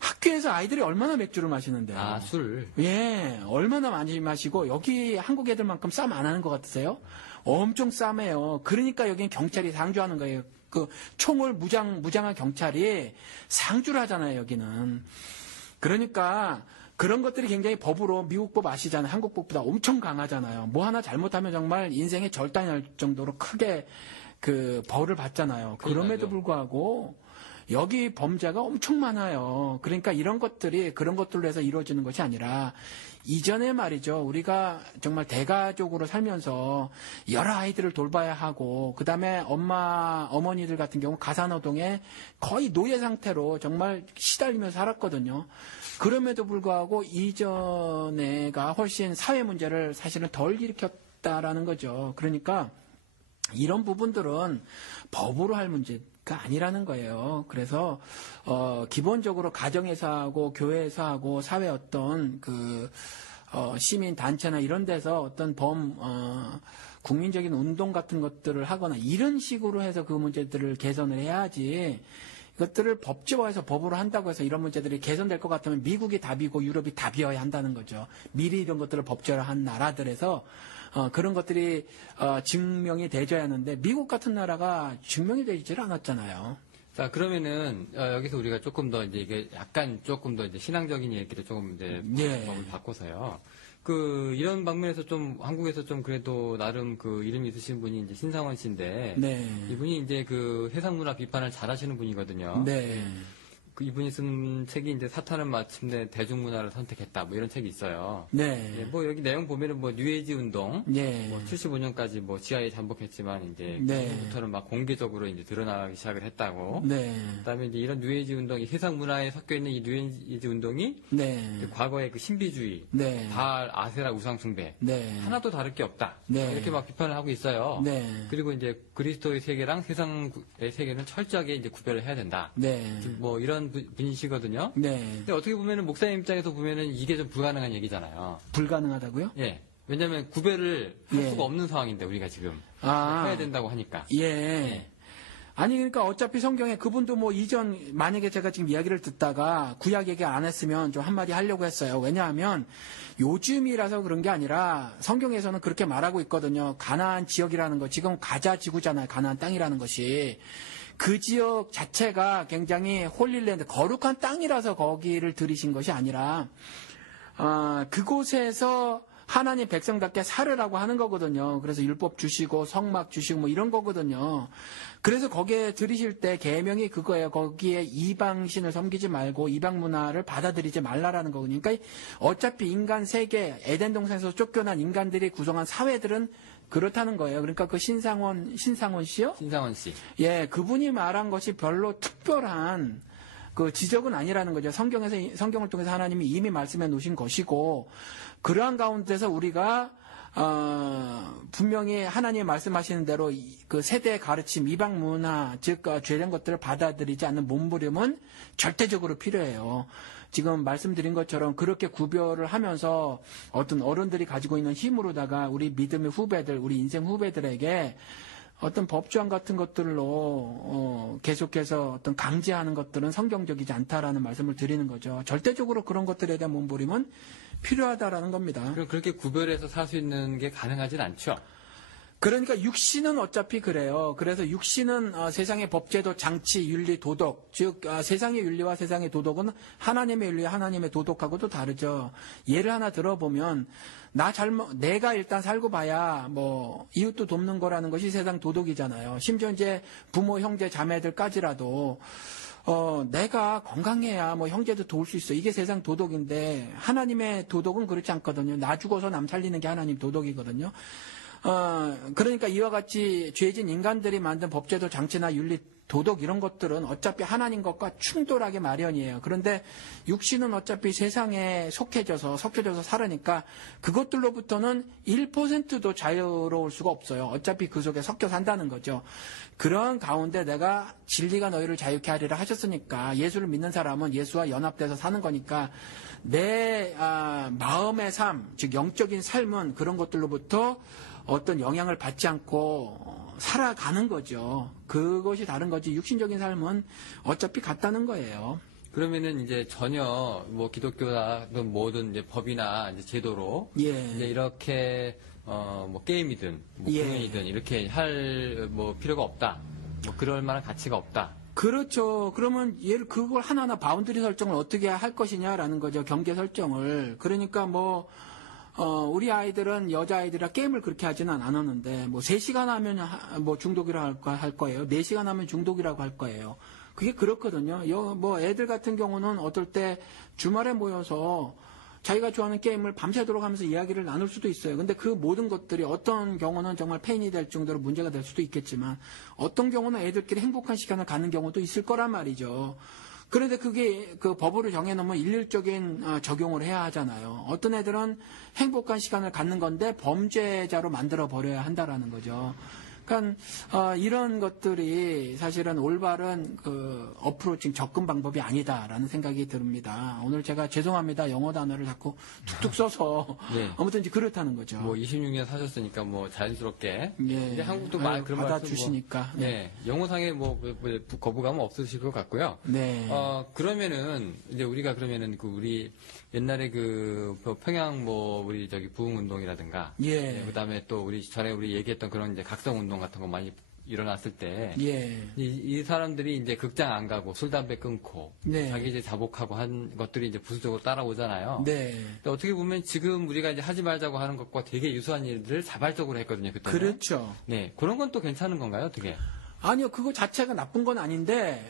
학교에서 아이들이 얼마나 맥주를 마시는데요. 아, 술. 예, 얼마나 많이 마시고 여기 한국 애들만큼 싸움 안 하는 것 같으세요? 엄청 싸매요. 그러니까 여기는 경찰이 상주하는 거예요. 그 총을 무장한 경찰이 상주를 하잖아요, 여기는. 그러니까 그런 것들이 굉장히 법으로 미국법 아시잖아요. 한국법보다 엄청 강하잖아요. 뭐 하나 잘못하면 정말 인생의 절단이 날 정도로 크게 그 벌을 받잖아요. 그럼에도 불구하고 여기 범죄가 엄청 많아요. 그러니까 이런 것들이 그런 것들로 해서 이루어지는 것이 아니라 이전에 말이죠. 우리가 정말 대가족으로 살면서 여러 아이들을 돌봐야 하고 그다음에 어머니들 같은 경우 가사노동에 거의 노예 상태로 정말 시달리면서 살았거든요. 그럼에도 불구하고 이전에가 훨씬 사회 문제를 사실은 덜 일으켰다라는 거죠. 그러니까 이런 부분들은 법으로 할 문제가 아니라는 거예요. 그래서 기본적으로 가정에서 하고 교회에서 하고 사회 어떤 시민 단체나 이런 데서 어떤 국민적인 운동 같은 것들을 하거나 이런 식으로 해서 그 문제들을 개선을 해야지. 이것들을 법제화해서 법으로 한다고 해서 이런 문제들이 개선될 것 같으면 미국이 답이고 유럽이 답이어야 한다는 거죠. 미리 이런 것들을 법제화한 나라들에서 그런 것들이 증명이 되져야 하는데 미국 같은 나라가 증명이 되질 않았잖아요. 자, 그러면은 여기서 우리가 조금 더 이제 이게 약간 조금 더 이제 신앙적인 얘기를 조금 이제 방법을 바꿔서요. 이런 방면에서 좀 한국에서 좀 그래도 나름 이름이 있으신 분이 이제 신상원 씨인데 네. 이분이 이제 해상 문화 비판을 잘하시는 분이거든요. 네. 이분이 쓴 책이 이제 사탄은 마침내 대중문화를 선택했다. 뭐 이런 책이 있어요. 네. 예, 뭐 여기 내용 보면은 뉴에이지 운동, 네. 75년까지 지하에 잠복했지만 이제 네. 그부터는 막 공개적으로 이제 드러나기 시작을 했다고. 네. 그다음에 이제 이런 뉴에이지 운동이 세상 문화에 섞여 있는 이 뉴에이지 운동이 네. 과거의 신비주의, 네. 바알, 아세라 우상 숭배 네. 하나도 다를 게 없다. 네. 이렇게 막 비판을 하고 있어요. 네. 그리고 이제 그리스도의 세계랑 세상의 세계는 철저하게 이제 구별을 해야 된다. 네. 뭐 이런 분이시거든요. 네. 근데 어떻게 보면은 목사님 입장에서 보면은 이게 좀 불가능한 얘기잖아요. 불가능하다고요? 예. 왜냐하면 구별을 할 예. 수가 없는 상황인데 우리가 지금 아. 해야 된다고 하니까. 예. 예. 아니 그러니까 어차피 성경에 그분도 뭐 이전 만약에 제가 지금 이야기를 듣다가 구약 얘기 안 했으면 좀 한마디 하려고 했어요. 왜냐하면 요즘이라서 그런 게 아니라 성경에서는 그렇게 말하고 있거든요. 가나안 지역이라는 거 지금 가자 지구잖아요. 가나안 땅이라는 것이. 그 지역 자체가 굉장히 홀릴랜드 거룩한 땅이라서 거기를 들이신 것이 아니라 그곳에서 하나님 백성답게 살으라고 하는 거거든요. 그래서 율법 주시고 성막 주시고 뭐 이런 거거든요. 그래서 거기에 들이실 때 계명이 그거예요. 거기에 이방신을 섬기지 말고 이방 문화를 받아들이지 말라라는 거거든요. 그러니까 어차피 인간 세계 에덴 동산에서 쫓겨난 인간들이 구성한 사회들은 그렇다는 거예요. 그러니까 신상원 씨요? 신상원 씨. 예, 그분이 말한 것이 별로 특별한 지적은 아니라는 거죠. 성경을 통해서 하나님이 이미 말씀해 놓으신 것이고, 그러한 가운데서 우리가, 분명히 하나님이 말씀하시는 대로 그 세대의 가르침, 이방 문화, 즉, 죄된 것들을 받아들이지 않는 몸부림은 절대적으로 필요해요. 지금 말씀드린 것처럼 그렇게 구별을 하면서 어떤 어른들이 가지고 있는 힘으로다가 우리 믿음의 후배들, 우리 인생 후배들에게 어떤 법조항 같은 것들로 계속해서 어떤 강제하는 것들은 성경적이지 않다라는 말씀을 드리는 거죠. 절대적으로 그런 것들에 대한 몸부림은 필요하다라는 겁니다. 그럼 그렇게 구별해서 살 수 있는 게 가능하진 않죠. 그러니까 육신은 어차피 그래요. 그래서 육신은 세상의 법제도, 장치, 윤리, 도덕, 즉 세상의 윤리와 세상의 도덕은 하나님의 윤리와 하나님의 도덕하고도 다르죠. 예를 하나 들어보면 내가 일단 살고 봐야 뭐 이웃도 돕는 거라는 것이 세상 도덕이잖아요. 심지어 이제 부모, 형제, 자매들까지라도 내가 건강해야 뭐 형제도 도울 수 있어. 이게 세상 도덕인데 하나님의 도덕은 그렇지 않거든요. 나 죽어서 남 살리는 게 하나님 도덕이거든요. 그러니까 이와 같이 죄진 인간들이 만든 법제도, 장치나 윤리, 도덕 이런 것들은 어차피 하나님 것과 충돌하게 마련이에요. 그런데 육신은 어차피 세상에 섞여져서 살으니까 그것들로부터는 1%도 자유로울 수가 없어요. 어차피 그 속에 섞여 산다는 거죠. 그런 가운데 내가 진리가 너희를 자유케 하리라 하셨으니까 예수를 믿는 사람은 예수와 연합돼서 사는 거니까 내 마음의 삶, 즉 영적인 삶은 그런 것들로부터 어떤 영향을 받지 않고 살아가는 거죠. 그것이 다른 거지. 육신적인 삶은 어차피 같다는 거예요. 그러면은 이제 전혀 뭐 기독교든 뭐든 이제 법이나 이제 제도로 이제 이렇게 뭐 게임이든 뭐 공연이든 이렇게 할 뭐 필요가 없다. 뭐 그럴 만한 가치가 없다. 그렇죠. 그러면 그걸 하나하나 바운더리 설정을 어떻게 할 것이냐라는 거죠. 경계 설정을. 그러니까 뭐 우리 아이들은 여자아이들이라 게임을 그렇게 하지는 않았는데, 뭐, 3시간 하면 뭐 중독이라고 할 거예요. 4시간 하면 중독이라고 할 거예요. 그게 그렇거든요. 뭐, 애들 같은 경우는 어떨 때 주말에 모여서 자기가 좋아하는 게임을 밤새도록 하면서 이야기를 나눌 수도 있어요. 근데 그 모든 것들이 어떤 경우는 정말 페인이 될 정도로 문제가 될 수도 있겠지만, 어떤 경우는 애들끼리 행복한 시간을 갖는 경우도 있을 거란 말이죠. 그런데 그게 그 법으로 정해놓으면 일률적인 적용을 해야 하잖아요. 어떤 애들은 행복한 시간을 갖는 건데 범죄자로 만들어 버려야 한다라는 거죠. 그러니까 이런 것들이 사실은 올바른 그 어프로칭 접근 방법이 아니다라는 생각이 듭니다. 오늘 제가 죄송합니다. 영어 단어를 자꾸 툭툭 써서 아무튼 이제 그렇다는 거죠. 뭐 26년 사셨으니까 뭐 자연스럽게 이제 한국도 그런 받아주시니까. 영어상에 뭐 거부감은 없으실 것 같고요. 네. 그러면은 이제 우리가 그러면은 우리 옛날에 평양 우리 부흥 운동이라든가 그다음에 또 전에 우리 얘기했던 그런 이제 각성 운동 같은 거 많이 일어났을 때 이 사람들이 이제 극장 안 가고 술 담배 끊고 자기 이제 자복하고 한 것들이 이제 부수적으로 따라오잖아요. 근데 어떻게 보면 지금 우리가 이제 하지 말자고 하는 것과 되게 유사한 일들을 자발적으로 했거든요. 그때. 그렇죠. 네. 그런 건 또 괜찮은 건가요? 어떻게? 아니요, 그거 자체가 나쁜 건 아닌데,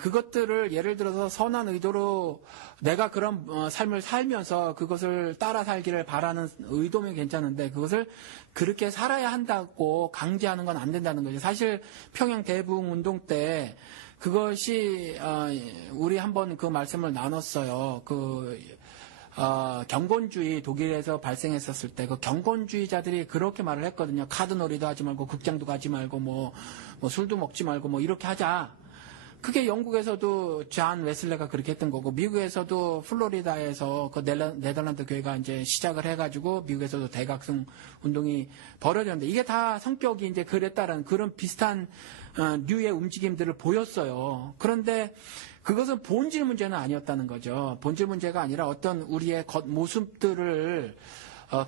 그것들을 예를 들어서 선한 의도로 내가 그런 삶을 살면서 그것을 따라 살기를 바라는 의도면 괜찮은데, 그것을 그렇게 살아야 한다고 강제하는 건 안 된다는 거죠. 사실 평양 대부흥 운동 때 그것이, 우리 한번 그 말씀을 나눴어요. 경건주의 독일에서 발생했었을 때 그 경건주의자들이 그렇게 말을 했거든요. 카드놀이도 하지 말고 극장도 가지 말고 뭐 술도 먹지 말고 뭐 이렇게 하자. 그게 영국에서도 존 웨슬레가 그렇게 했던 거고 미국에서도 플로리다에서 그 네덜란드 교회가 이제 시작을 해가지고 미국에서도 대각성 운동이 벌어졌는데 이게 다 성격이 이제 그랬다라는 그런 비슷한 류의 움직임들을 보였어요. 그런데 그것은 본질 문제는 아니었다는 거죠. 본질 문제가 아니라 어떤 우리의 겉모습들을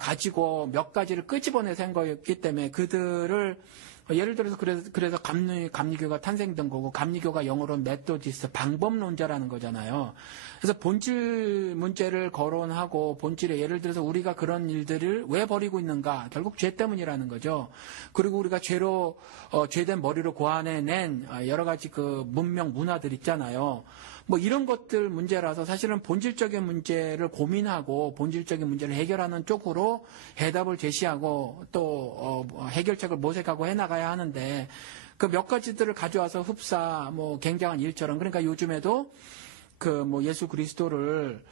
가지고 몇 가지를 끄집어내서 한 거였기 때문에 그들을 예를 들어서 그래서 감리교가 탄생된 거고 감리교가 영어로는 메토디스트 방법론자라는 거잖아요. 그래서 본질 문제를 거론하고 본질에 예를 들어서 우리가 그런 일들을 왜 벌이고 있는가 결국 죄 때문이라는 거죠. 그리고 우리가 죄된 머리로 고안해낸 여러 가지 그 문명 문화들 있잖아요. 뭐 이런 것들 문제라서 사실은 본질적인 문제를 고민하고 본질적인 문제를 해결하는 쪽으로 해답을 제시하고 또 해결책을 모색하고 해나가야 하는데 그 몇 가지들을 가져와서 흡사 뭐 굉장한 일처럼 그러니까 요즘에도 그 뭐 예수 그리스도를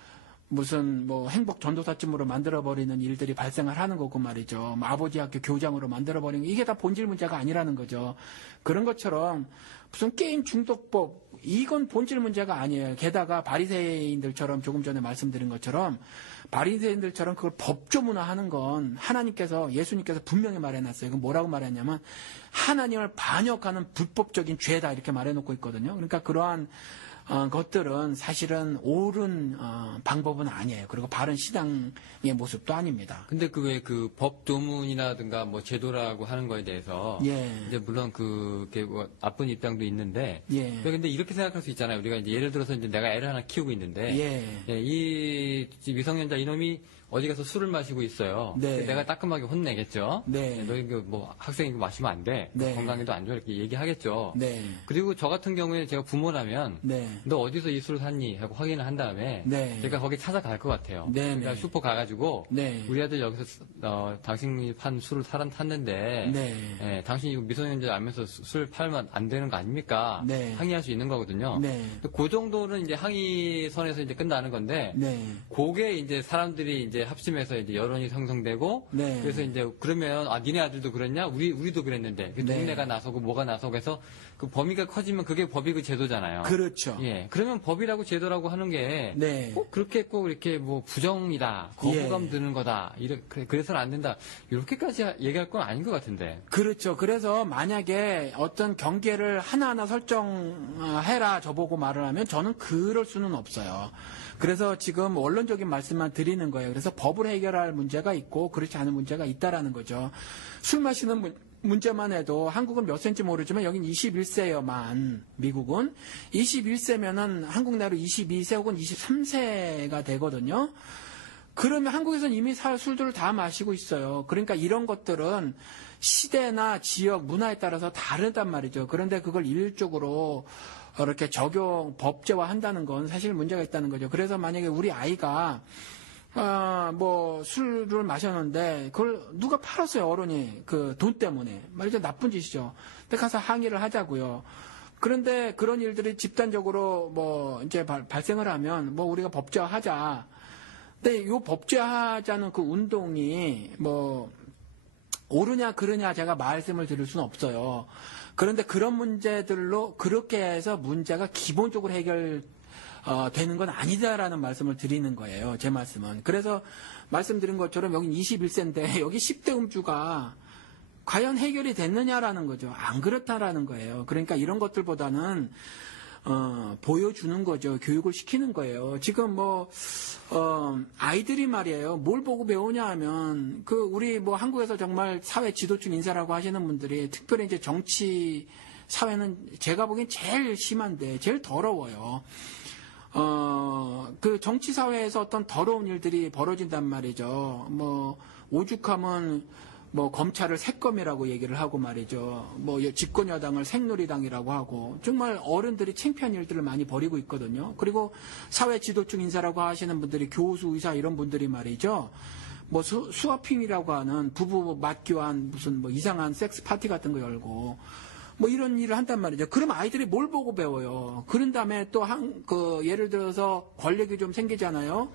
무슨 뭐 행복 전도사쯤으로 만들어버리는 일들이 발생을 하는 거고 말이죠. 뭐 아버지 학교 교장으로 만들어버리는 이게 다 본질 문제가 아니라는 거죠. 그런 것처럼 무슨 게임 중독법 이건 본질 문제가 아니에요. 게다가 바리새인들처럼 조금 전에 말씀드린 것처럼 바리새인들처럼 그걸 법조문화하는 건 하나님께서 예수님께서 분명히 말해놨어요. 이건 뭐라고 말했냐면 하나님을 반역하는 불법적인 죄다 이렇게 말해놓고 있거든요. 그러니까 그러한 것들은 사실은 옳은 방법은 아니에요. 그리고 바른 신앙의 모습도 아닙니다. 근데 그 왜 그 법조문이라든가 뭐 제도라고 하는 거에 대해서 예. 이제 물론 그게 뭐 나쁜 입장도 있는데 예. 근데 이렇게 생각할 수 있잖아요. 우리가 이제 예를 들어서 이제 내가 애를 하나 키우고 있는데 예. 이 미성년자 이놈이 어디 가서 술을 마시고 있어요. 네. 내가 따끔하게 혼내겠죠. 네. 너 이거 뭐 학생이 이거 마시면 안 돼. 네. 건강에도 안 좋아 이렇게 얘기하겠죠. 네. 그리고 저 같은 경우에 제가 부모라면 네. 너 어디서 이 술을 샀니? 하고 확인을 한 다음에 네. 제가 거기 찾아갈 것 같아요. 네, 그러니까 네. 슈퍼 가가지고 네. 우리 아들 여기서 당신이 판 술을 탔는데 네. 당신이 이거 미성년자 알면서 술 팔면 안 되는 거 아닙니까? 네. 항의할 수 있는 거거든요. 네. 그 정도는 이제 항의 선에서 이제 끝나는 건데 네. 그게 이제 사람들이 이제 합심해서 이제 여론이 형성되고 네. 그래서 이제 그러면 니네 아들도 그랬냐? 우리도 그랬는데 그 네. 동네가 나서고 뭐가 나서고 해서 그 범위가 커지면 그게 법이고 제도잖아요. 그렇죠. 예. 그러면 법이라고 제도라고 하는 게 네. 꼭 그렇게 꼭 이렇게 뭐 부정이다, 거부감 예. 드는 거다, 그래서는 안 된다. 이렇게까지 얘기할 건 아닌 것 같은데. 그렇죠. 그래서 만약에 어떤 경계를 하나하나 설정해라 저보고 말을 하면 저는 그럴 수는 없어요. 그래서 지금 원론적인 말씀만 드리는 거예요. 그래서 법을 해결할 문제가 있고 그렇지 않은 문제가 있다라는 거죠. 술 마시는 문제만 해도 한국은 몇 세인지 모르지만 여긴 21세여만 미국은 21세면은 한국 나이로 22세 혹은 23세가 되거든요. 그러면 한국에서는 이미 술들을 다 마시고 있어요. 그러니까 이런 것들은 시대나 지역, 문화에 따라서 다르단 말이죠. 그런데 그걸 일률적으로 이렇게 법제화 한다는 건 사실 문제가 있다는 거죠. 그래서 만약에 우리 아이가 뭐 술을 마셨는데 그걸 누가 팔았어요. 어른이 그 돈 때문에 말이죠. 나쁜 짓이죠. 근데 가서 항의를 하자고요. 그런데 그런 일들이 집단적으로 뭐 이제 발생을 하면 뭐 우리가 법제화하자. 근데 이 법제화하자는 그 운동이 뭐 옳으냐 그르냐 제가 말씀을 드릴 수는 없어요. 그런데 그런 문제들로 그렇게 해서 문제가 기본적으로 되는 건 아니다라는 말씀을 드리는 거예요. 제 말씀은. 그래서 말씀드린 것처럼 여기 21세인데 여기 10대 음주가 과연 해결이 됐느냐라는 거죠. 안 그렇다라는 거예요. 그러니까 이런 것들보다는 보여주는 거죠. 교육을 시키는 거예요. 지금 아이들이 말이에요. 뭘 보고 배우냐 하면, 우리 한국에서 정말 사회 지도층 인사라고 하시는 분들이, 특별히 이제 정치 사회는 제가 보기엔 제일 심한데, 제일 더러워요. 그 정치 사회에서 어떤 더러운 일들이 벌어진단 말이죠. 오죽하면, 검찰을 새껌이라고 얘기를 하고 말이죠. 집권 여당을 새누리당이라고 하고 정말 어른들이 창피한 일들을 많이 벌이고 있거든요. 그리고 사회 지도층 인사라고 하시는 분들이 교수, 의사 이런 분들이 말이죠. 수화핑이라고 하는 부부 맞교환 무슨 이상한 섹스 파티 같은 거 열고 이런 일을 한단 말이죠. 그럼 아이들이 뭘 보고 배워요? 그런 다음에 또 예를 들어서 권력이 좀 생기잖아요.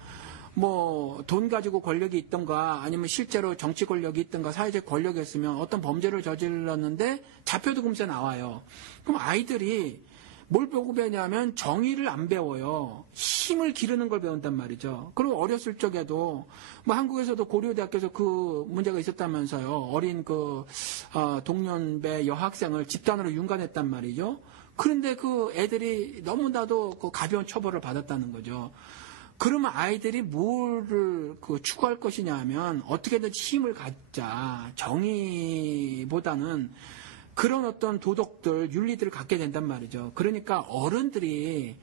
돈 가지고 권력이 있던가 아니면 실제로 정치 권력이 있던가 사회적 권력이 있으면 어떤 범죄를 저질렀는데 잡혀도 금세 나와요. 그럼 아이들이 뭘 보고 배우냐면 정의를 안 배워요. 힘을 기르는 걸 배운단 말이죠. 그리고 어렸을 적에도 한국에서도 고려대학교에서 그 문제가 있었다면서요. 어린 동년배 여학생을 집단으로 윤관했단 말이죠. 그런데 그 애들이 너무나도 가벼운 처벌을 받았다는 거죠. 그러면 아이들이 뭐를 추구할 것이냐 하면 어떻게든지 힘을 갖자. 정의보다는 그런 어떤 도덕들, 윤리들을 갖게 된단 말이죠. 그러니까 어른들이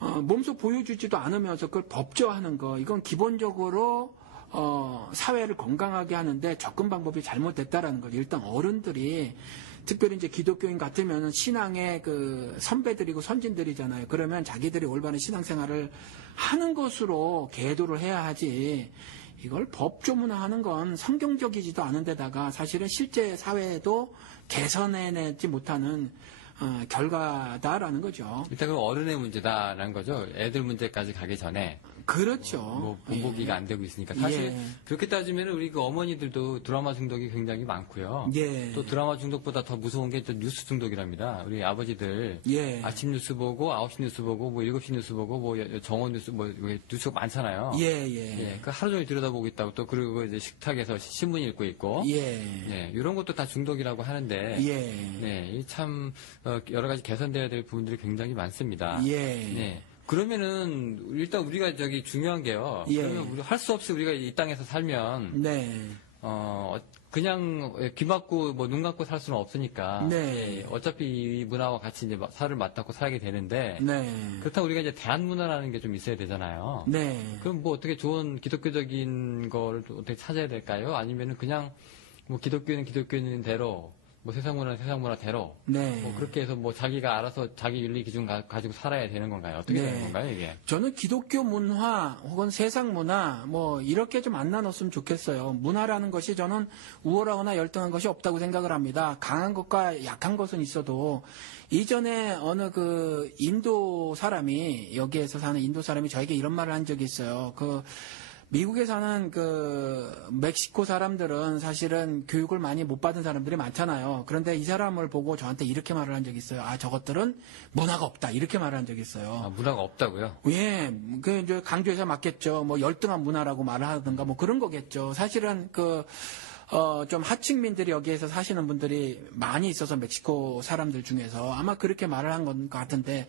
몸소 보여주지도 않으면서 그걸 법제화하는 거, 이건 기본적으로 사회를 건강하게 하는데 접근 방법이 잘못됐다라는 거죠. 일단 어른들이 특별히 이제 기독교인 같으면 신앙의 선배들이고 선진들이잖아요. 그러면 자기들이 올바른 신앙생활을 하는 것으로 계도를 해야 하지. 이걸 법조문화하는 건 성경적이지도 않은데다가 사실은 실제 사회에도 개선해내지 못하는 결과다라는 거죠. 일단 그럼 어른의 문제다라는 거죠. 애들 문제까지 가기 전에. 그렇죠. 뭐 본보기가 안 되고 있으니까 사실 예. 그렇게 따지면 우리 그 어머니들도 드라마 중독이 굉장히 많고요. 예. 또 드라마 중독보다 더 무서운 게 또 뉴스 중독이랍니다. 우리 아버지들 예. 아침 뉴스 보고 9시 뉴스 보고 뭐 7시 뉴스 보고 뭐 정오 뉴스 뭐 뉴스가 많잖아요. 예, 예. 예, 그 하루 종일 들여다보고 있다고 또 그리고 이제 식탁에서 신문 읽고 있고 예. 예, 이런 것도 다 중독이라고 하는데 예. 네, 이 참 여러 가지 개선돼야 될 부분들이 굉장히 많습니다. 예. 네. 그러면은 일단 우리가 저기 중요한 게요. 예. 그러면 우리 할 수 없이 우리가 이 땅에서 살면 네. 그냥 귀 막고 뭐 눈 감고 살 수는 없으니까 네. 예, 어차피 이 문화와 같이 이제 살을 맞닿고 살게 되는데 네. 그렇다고 우리가 이제 대한 문화라는 게 좀 있어야 되잖아요. 네. 그럼 뭐 어떻게 좋은 기독교적인 걸 어떻게 찾아야 될까요? 아니면은 그냥 뭐 기독교는 기독교인 대로 뭐 세상 문화는 세상 문화대로 네. 뭐 그렇게 해서 뭐 자기가 알아서 자기 윤리 기준 가지고 살아야 되는 건가요? 어떻게 네. 되는 건가요, 이게? 저는 기독교 문화 혹은 세상 문화 뭐 이렇게 좀 안 나눴으면 좋겠어요. 문화라는 것이 저는 우월하거나 열등한 것이 없다고 생각을 합니다. 강한 것과 약한 것은 있어도 이전에 어느 그 인도 사람이 여기에서 사는 인도 사람이 저에게 이런 말을 한 적이 있어요. 미국에 사는 멕시코 사람들은 사실은 교육을 많이 못 받은 사람들이 많잖아요. 그런데 이 사람을 보고 저한테 이렇게 말을 한 적이 있어요. 아, 저것들은 문화가 없다. 이렇게 말을 한 적이 있어요. 아, 문화가 없다고요? 예, 이제 강조해서 맞겠죠. 뭐 열등한 문화라고 말을 하든가 뭐 그런 거겠죠. 사실은 좀 하층민들이 여기에서 사시는 분들이 많이 있어서 멕시코 사람들 중에서 아마 그렇게 말을 한 것 같은데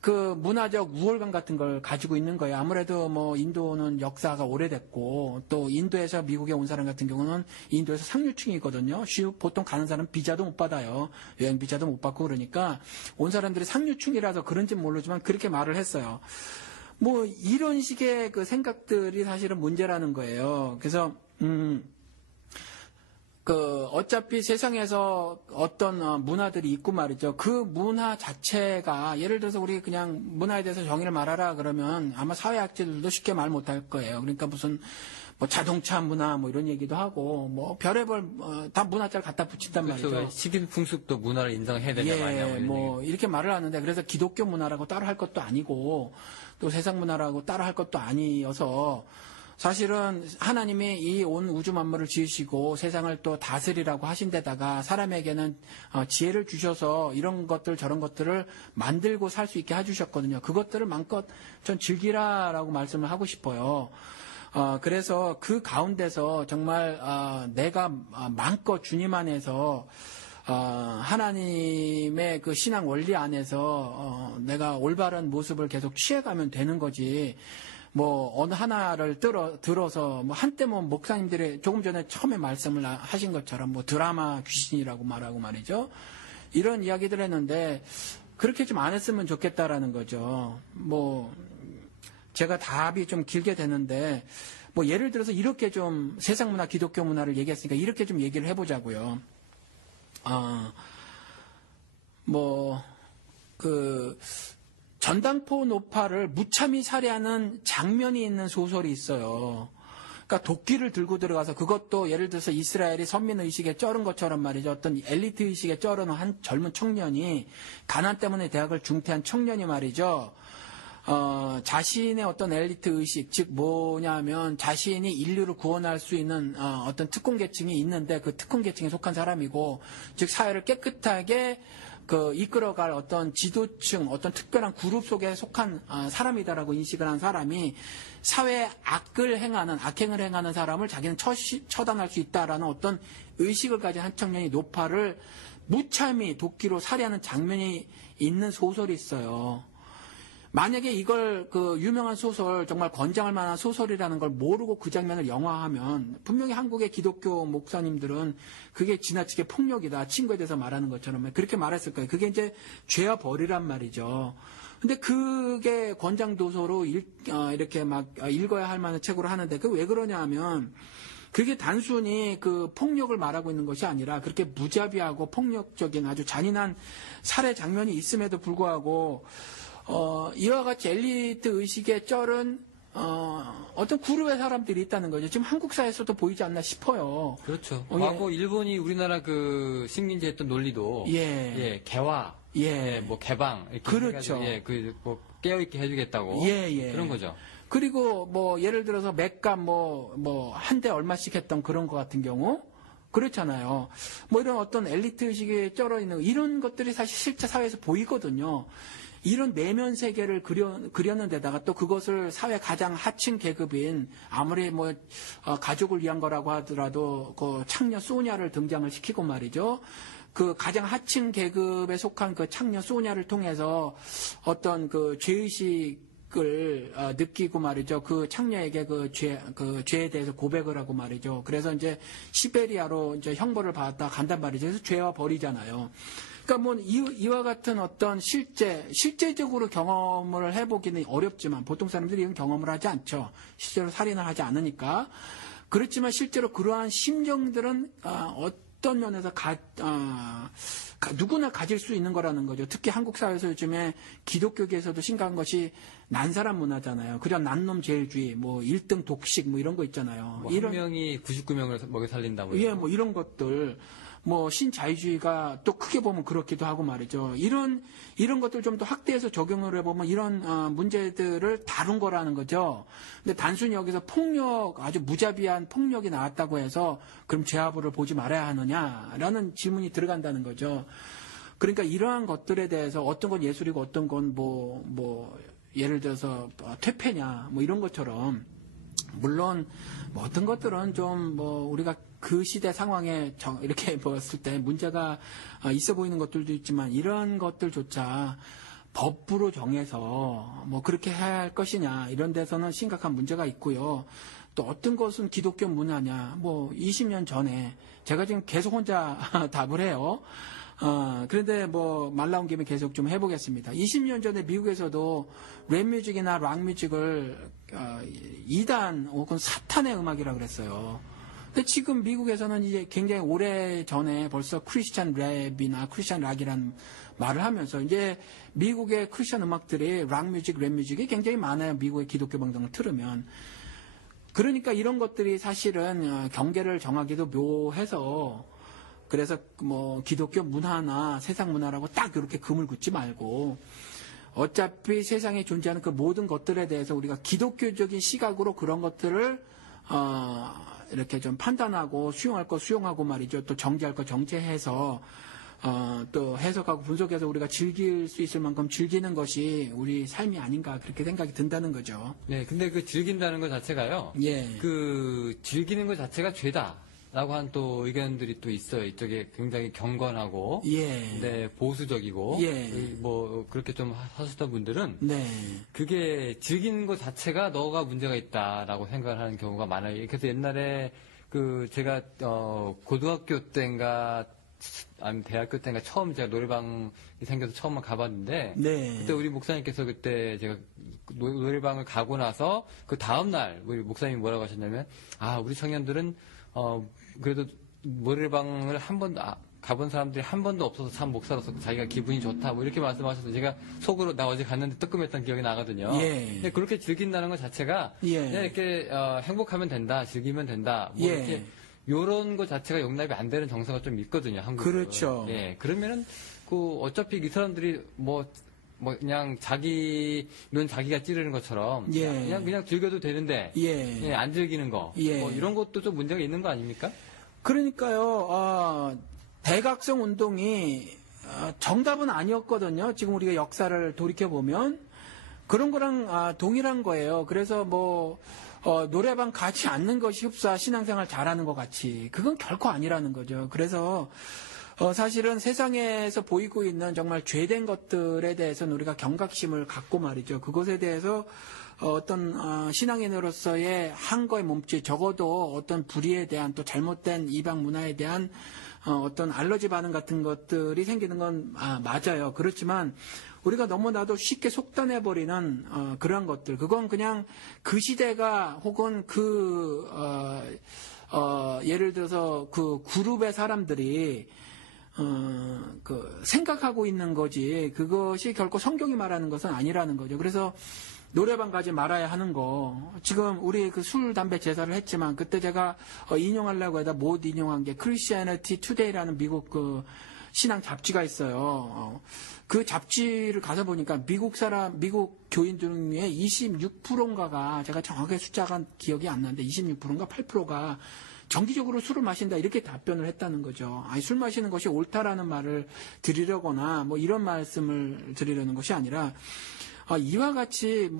그 문화적 우월감 같은 걸 가지고 있는 거예요. 아무래도 뭐 인도는 역사가 오래됐고 또 인도에서 미국에 온 사람 같은 경우는 인도에서 상류층이거든요. 보통 가는 사람 비자도 못 받아요. 여행 비자도 못 받고 그러니까 온 사람들이 상류층이라서 그런지 모르지만 그렇게 말을 했어요. 뭐 이런 식의 그 생각들이 사실은 문제라는 거예요. 그래서 어차피 세상에서 어떤 문화들이 있고 말이죠. 그 문화 자체가 예를 들어서 우리 그냥 문화에 대해서 정의를 말하라 그러면 아마 사회학자들도 쉽게 말 못할 거예요. 그러니까 무슨 뭐 자동차 문화 뭐 이런 얘기도 하고 뭐 별의별 다 문화자를 갖다 붙인단 그렇죠. 말이죠. 식인풍습도 문화를 인정해야 되냐 마냐 뭐 이렇게 말을 하는데 그래서 기독교 문화라고 따로 할 것도 아니고 또 세상 문화라고 따로 할 것도 아니어서 사실은 하나님이 이 온 우주 만물을 지으시고 세상을 또 다스리라고 하신 데다가 사람에게는 지혜를 주셔서 이런 것들 저런 것들을 만들고 살 수 있게 해주셨거든요. 그것들을 마음껏 전 즐기라라고 말씀을 하고 싶어요. 그래서 그 가운데서 정말 내가 마음껏 주님 안에서 하나님의 그 신앙 원리 안에서 내가 올바른 모습을 계속 취해가면 되는 거지. 뭐 어느 하나를 들어서 뭐 한때 뭐 목사님들이 조금 전에 처음에 말씀을 하신 것처럼 뭐 드라마 귀신이라고 말하고 말이죠. 이런 이야기들 했는데 그렇게 좀 안 했으면 좋겠다라는 거죠. 뭐 제가 답이 좀 길게 되는데 뭐 예를 들어서 이렇게 좀 세상 문화 기독교 문화를 얘기했으니까 이렇게 좀 얘기를 해보자고요. 전당포 노파를 무참히 살해하는 장면이 있는 소설이 있어요. 그러니까 도끼를 들고 들어가서 그것도 예를 들어서 이스라엘이 선민의식에 쩔은 것처럼 말이죠. 어떤 엘리트의식에 쩔은 한 젊은 청년이 가난 때문에 대학을 중퇴한 청년이 말이죠. 자신의 어떤 엘리트 의식, 즉 뭐냐면 자신이 인류를 구원할 수 있는 어떤 특권 계층이 있는데 그 특권 계층에 속한 사람이고, 즉 사회를 깨끗하게 이끌어갈 어떤 지도층, 어떤 특별한 그룹 속에 속한 사람이다라고 인식을 한 사람이 사회에 악행을 행하는 사람을 자기는 처단할 수 있다라는 어떤 의식을 가진 한 청년이 노파를 무참히 도끼로 살해하는 장면이 있는 소설이 있어요. 만약에 이걸 유명한 소설, 정말 권장할 만한 소설이라는 걸 모르고 그 장면을 영화하면 분명히 한국의 기독교 목사님들은 그게 지나치게 폭력이다. 친구에 대해서 말하는 것처럼 그렇게 말했을 거예요. 그게 이제 죄와 벌이란 말이죠. 근데 그게 권장도서로 이렇게 막 읽어야 할 만한 책으로 하는데 그게 왜 그러냐 하면 그게 단순히 폭력을 말하고 있는 것이 아니라 그렇게 무자비하고 폭력적인 아주 잔인한 살해 장면이 있음에도 불구하고 이와 같이 엘리트 의식에 쩔은 어떤 그룹의 사람들이 있다는 거죠. 지금 한국 사회에서도 보이지 않나 싶어요. 그렇죠. 과거 일본이 우리나라 식민지 했던 논리도 개화, 뭐 개방 이렇게 그렇죠. 해가지고, 뭐 깨어있게 해주겠다고 그런 거죠. 그리고 뭐 예를 들어서 맥값 한 대 얼마씩 했던 그런 거 같은 경우 그렇잖아요. 뭐 이런 어떤 엘리트 의식에 쩔어 있는 이런 것들이 사실 실제 사회에서 보이거든요. 이런 내면 세계를 그려는 데다가 또 그것을 사회 가장 하층 계급인 아무리 가족을 위한 거라고 하더라도 그 창녀 소냐를 등장을 시키고 말이죠. 그 가장 하층 계급에 속한 그 창녀 소냐를 통해서 어떤 그 죄의식을 느끼고 말이죠. 그 창녀에게 그 죄에 대해서 고백을 하고 말이죠. 그래서 이제 시베리아로 이제 형벌을 받았다 간단 말이죠. 그래서 죄와 벌이잖아요. 그러니까 이와 같은 어떤 실제적으로 경험을 해보기는 어렵지만 보통 사람들이 이런 경험을 하지 않죠. 실제로 살인을 하지 않으니까. 그렇지만 실제로 그러한 심정들은 어떤 면에서 누구나 가질 수 있는 거라는 거죠. 특히 한국 사회에서 요즘에 기독교계에서도 심각한 것이 난사람 문화잖아요. 그냥 난놈 제일주의, 1등 독식 이런 거 있잖아요. 한 명이 99명을 먹여 살린다. 예, 이런 것들. 신자유주의가 또 크게 보면 그렇기도 하고 말이죠. 이런 것들 좀 더 확대해서 적용을 해보면 이런 문제들을 다룬 거라는 거죠. 근데 단순히 여기서 아주 무자비한 폭력이 나왔다고 해서 그럼 죄아부를 보지 말아야 하느냐라는 질문이 들어간다는 거죠. 그러니까 이러한 것들에 대해서 어떤 건 예술이고 어떤 건 예를 들어서 퇴폐냐 이런 것처럼 물론 어떤 것들은 좀 우리가 그 시대 상황에 이렇게 봤을 때 문제가 있어 보이는 것들도 있지만 이런 것들조차 법으로 정해서 그렇게 해야 할 것이냐 이런 데서는 심각한 문제가 있고요. 또 어떤 것은 기독교 문화냐 20년 전에 제가 지금 계속 혼자 답을 해요. 그런데 말 나온 김에 계속 좀 해보겠습니다. 20년 전에 미국에서도 랩뮤직이나 락뮤직을 이단 혹은 사탄의 음악이라고 그랬어요. 근데 지금 미국에서는 이제 굉장히 오래 전에 벌써 크리스찬 랩이나 크리스찬 락이라는 말을 하면서 이제 미국의 크리스찬 음악들이 락뮤직, 랩뮤직이 굉장히 많아요. 미국의 기독교 방송을 틀으면. 그러니까 이런 것들이 사실은 경계를 정하기도 묘해서 그래서 기독교 문화나 세상 문화라고 딱 이렇게 금을 긋지 말고 어차피 세상에 존재하는 그 모든 것들에 대해서 우리가 기독교적인 시각으로 그런 것들을 이렇게 좀 판단하고 수용할 거 수용하고 말이죠. 또 정죄할 거 정죄해서 또 해석하고 분석해서 우리가 즐길 수 있을 만큼 즐기는 것이 우리 삶이 아닌가 그렇게 생각이 든다는 거죠. 네, 근데 그 즐긴다는 것 자체가요. 예. 그 즐기는 것 자체가 죄다라고 한 또 의견들이 또 있어요. 이쪽에 굉장히 경건하고, 예. 네, 보수적이고, 예. 그렇게 좀 하셨던 분들은 네. 그게 즐기는 것 자체가 너가 문제가 있다라고 생각을 하는 경우가 많아요. 그래서 옛날에 제가 고등학교 때인가 아니면 대학교 때인가 처음 제가 노래방이 생겨서 처음 가봤는데 네. 그때 우리 목사님께서 그때 제가 노래방을 가고 나서 그 다음 날 우리 목사님이 뭐라고 하셨냐면 우리 청년들은 그래도 노래방을 한 번도 가본 사람들이 한 번도 없어서 참 목사로서 자기가 기분이 좋다 이렇게 말씀하셔서 제가 속으로 나 어제 갔는데 뜨끔했던 기억이 나거든요. 예. 근데 그렇게 즐긴다는 것 자체가 예. 그냥 이렇게 행복하면 된다, 즐기면 된다, 예. 이렇게 요런 것 자체가 용납이 안 되는 정서가 좀 있거든요, 한국은. 그렇죠. 예, 그러면은 어차피 이 사람들이 그냥 자기는 자기가 찌르는 것처럼 예. 그냥 즐겨도 되는데 예. 안 즐기는 거 예. 이런 것도 좀 문제가 있는 거 아닙니까? 그러니까요. 대각성 운동이 정답은 아니었거든요. 지금 우리가 역사를 돌이켜 보면 그런 거랑 동일한 거예요. 그래서 노래방 가지 않는 것이 흡사 신앙생활 잘하는 것 같이 그건 결코 아니라는 거죠. 그래서 사실은 세상에서 보이고 있는 정말 죄된 것들에 대해서는 우리가 경각심을 갖고 말이죠. 그것에 대해서 어떤 신앙인으로서의 한거의 몸짓 적어도 어떤 불의에 대한 또 잘못된 이방 문화에 대한 어떤 알러지 반응 같은 것들이 생기는 건 맞아요. 그렇지만 우리가 너무나도 쉽게 속단해버리는 그러한 것들 그건 그냥 그 시대가 혹은 예를 들어서 그 그룹의 사람들이 생각하고 있는 거지 그것이 결코 성경이 말하는 것은 아니라는 거죠. 그래서 노래방 가지 말아야 하는 거. 지금 우리 술, 담배 제사를 했지만 그때 제가 인용하려고 해다 못 인용한 게 Christianity Today라는 미국 신앙 잡지가 있어요. 그 잡지를 가서 보니까 미국 교인 중에 26%인가가 제가 정확하게 숫자가 기억이 안 나는데 26%인가 8%가 정기적으로 술을 마신다 이렇게 답변을 했다는 거죠. 아니, 술 마시는 것이 옳다라는 말을 드리려거나 뭐 이런 말씀을 드리려는 것이 아니라 이와 같이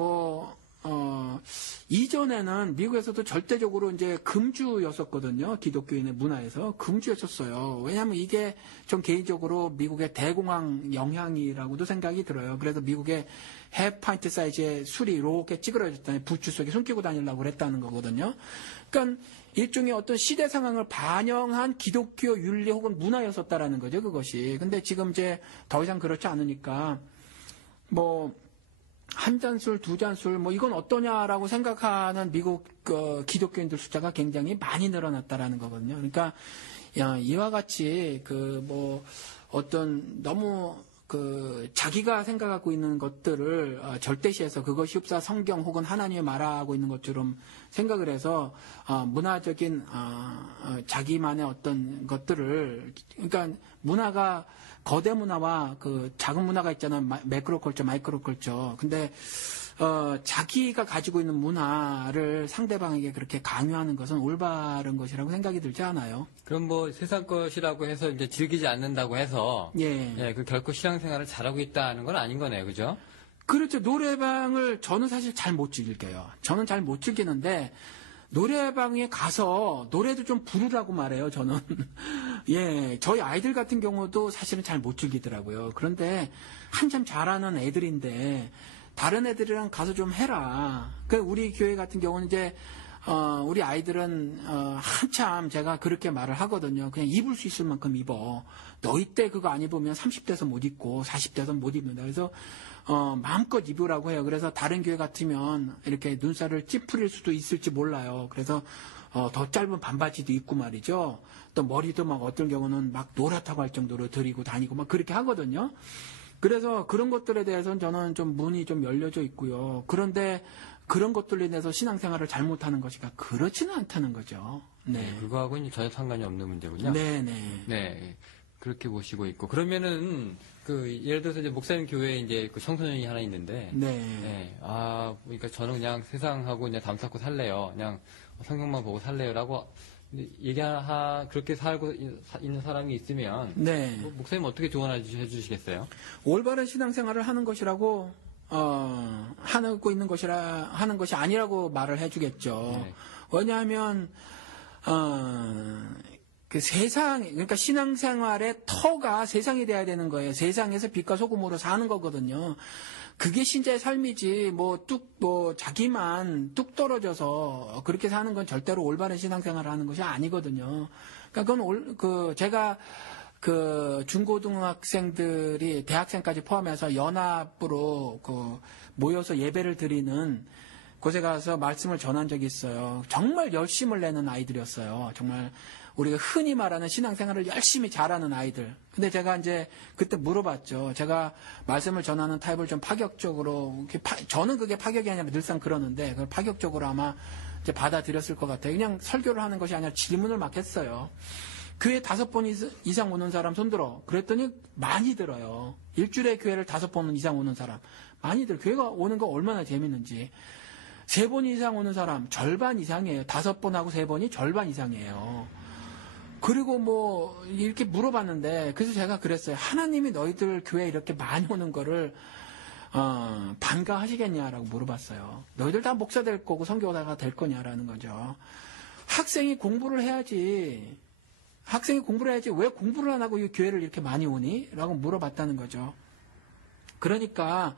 이전에는 미국에서도 절대적으로 이제 금주였었거든요. 기독교인의 문화에서 금주였었어요. 왜냐하면 이게 전 개인적으로 미국의 대공황 영향이라고도 생각이 들어요. 그래서 미국의 해파인트 사이즈의 술이 이렇게 찌그러졌다니 부추 속에 숨기고 다니려고 그랬다는 거거든요. 그러니까 일종의 어떤 시대 상황을 반영한 기독교 윤리 혹은 문화였었다라는 거죠. 그것이. 근데 지금 이제 더 이상 그렇지 않으니까 한 잔 술, 두 잔 술, 이건 어떠냐라고 생각하는 미국 기독교인들 숫자가 굉장히 많이 늘어났다라는 거거든요. 그러니까, 이와 같이, 어떤 너무, 자기가 생각하고 있는 것들을 절대시해서 그것이 흡사 성경 혹은 하나님이 말하고 있는 것처럼 생각을 해서, 문화적인, 자기만의 어떤 것들을, 그러니까 문화가 거대 문화와 작은 문화가 있잖아요. 매크로컬처, 마이크로컬처. 근데 자기가 가지고 있는 문화를 상대방에게 그렇게 강요하는 것은 올바른 것이라고 생각이 들지 않아요. 그럼 세상 것이라고 해서 이제 즐기지 않는다고 해서 그 결코 신앙생활을 잘하고 있다는 건 아닌 거네요, 그죠? 그렇죠. 노래방을 저는 사실 잘 못 즐길게요. 저는 잘 못 즐기는데. 노래방에 가서 노래도 좀 부르라고 말해요, 저는. 예, 저희 아이들 같은 경우도 사실은 잘 못 즐기더라고요. 그런데 한참 잘하는 애들인데 다른 애들이랑 가서 좀 해라. 우리 교회 같은 경우는 이제 우리 아이들은 한참 제가 그렇게 말을 하거든요. 그냥 입을 수 있을 만큼 입어. 너희 때 그거 안 입으면 30대에서 못 입고 40대에서 못 입는다. 그래서 마음껏 입으라고 해요. 그래서 다른 교회 같으면 이렇게 눈살을 찌푸릴 수도 있을지 몰라요. 그래서 더 짧은 반바지도 입고 말이죠. 또 머리도 막 어떤 경우는 막 노랗다고 할 정도로 들이고 다니고 막 그렇게 하거든요. 그래서 그런 것들에 대해서는 저는 좀 문이 좀 열려져 있고요. 그런데 그런 것들로 인해서 신앙생활을 잘못하는 것이가 그렇지는 않다는 거죠. 네. 그거하고는 전혀 상관이 없는 문제군요. 네네. 네. 그렇게 보시고 있고. 그러면은, 예를 들어서 이제 목사님 교회에 이제 청소년이 하나 있는데. 네. 그러니까 저는 그냥 세상하고 그냥 담쌓고 살래요. 그냥 성경만 보고 살래요라고 그렇게 살고 있는 사람이 있으면. 네. 목사님 어떻게 조언해 주시겠어요? 올바른 신앙생활을 하는 것이라고, 하고 있는 하는 것이 아니라고 말을 해주겠죠. 네. 왜냐하면, 그러니까 신앙생활의 터가 세상이 돼야 되는 거예요. 세상에서 빛과 소금으로 사는 거거든요. 그게 신자의 삶이지, 자기만 뚝 떨어져서 그렇게 사는 건 절대로 올바른 신앙생활을 하는 것이 아니거든요. 그러니까 제가 중고등학생들이 대학생까지 포함해서 연합으로 모여서 예배를 드리는 곳에 가서 말씀을 전한 적이 있어요. 정말 열심을 내는 아이들이었어요. 정말 우리가 흔히 말하는 신앙생활을 열심히 잘하는 아이들. 근데 제가 이제 그때 물어봤죠. 제가 말씀을 전하는 타입을 좀 파격적으로, 저는 그게 파격이 아니라 늘상 그러는데, 그걸 파격적으로 아마 이제 받아들였을 것 같아요. 그냥 설교를 하는 것이 아니라 질문을 막 했어요. 교회 5번 이상 오는 사람 손들어. 그랬더니 많이 들어요. 일주일에 교회를 5번 이상 오는 사람. 많이 들어요. 교회가 오는 거 얼마나 재밌는지. 3번 이상 오는 사람 절반 이상이에요. 5번하고 3번이 절반 이상이에요. 그리고 이렇게 물어봤는데, 그래서 제가 그랬어요. 하나님이 너희들 교회에 이렇게 많이 오는 거를, 반가하시겠냐라고 물어봤어요. 너희들 다 목사 될 거고 선교사가 될 거냐라는 거죠. 학생이 공부를 해야지. 왜 공부를 안 하고 이 교회를 이렇게 많이 오니? 라고 물어봤다는 거죠. 그러니까,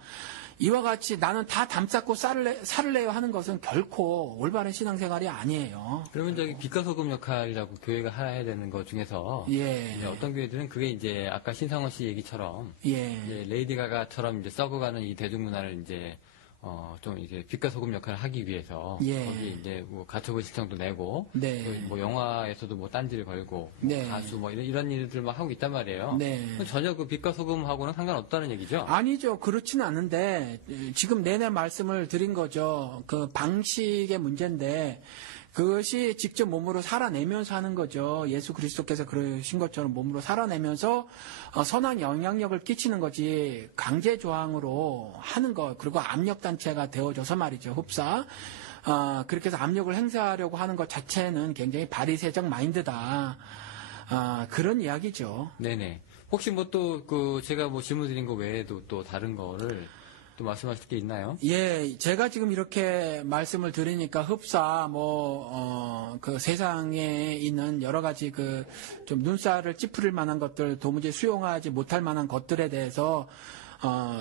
이와 같이 나는 다 담쌓고 살을래요 하는 것은 결코 올바른 신앙생활이 아니에요. 그러면 빛과 소금 역할이라고 교회가 해야 되는 것 중에서 이제 어떤 교회들은 그게 이제 아까 신상원 씨 얘기처럼 이제 레이디 가가처럼 이제 썩어가는 이 대중문화를 이제 좀 이제 빛과 소금 역할을 하기 위해서 거기 이제 가처분 신청도 내고 또 영화에서도 딴지를 걸고 가수 이런 일들 막 하고 있단 말이에요. 전혀 빛과 소금하고는 상관없다는 얘기죠? 아니죠. 그렇지는 않은데 지금 내내 말씀을 드린 거죠. 그 방식의 문제인데 그것이 직접 몸으로 살아내면서 하는 거죠. 예수 그리스도께서 그러신 것처럼 몸으로 살아내면서 선한 영향력을 끼치는 거지 강제 조항으로 하는 것 그리고 압력 단체가 되어져서 말이죠. 흡사. 그렇게 해서 압력을 행사하려고 하는 것 자체는 굉장히 바리새적 마인드다. 그런 이야기죠. 네네. 혹시 뭐 또 제가 뭐 질문 드린 거 외에도 또 다른 거를 또 말씀하실 게 있나요? 예, 제가 지금 이렇게 말씀을 드리니까 흡사, 그 세상에 있는 여러 가지 좀 눈살을 찌푸릴 만한 것들, 도무지 수용하지 못할 만한 것들에 대해서,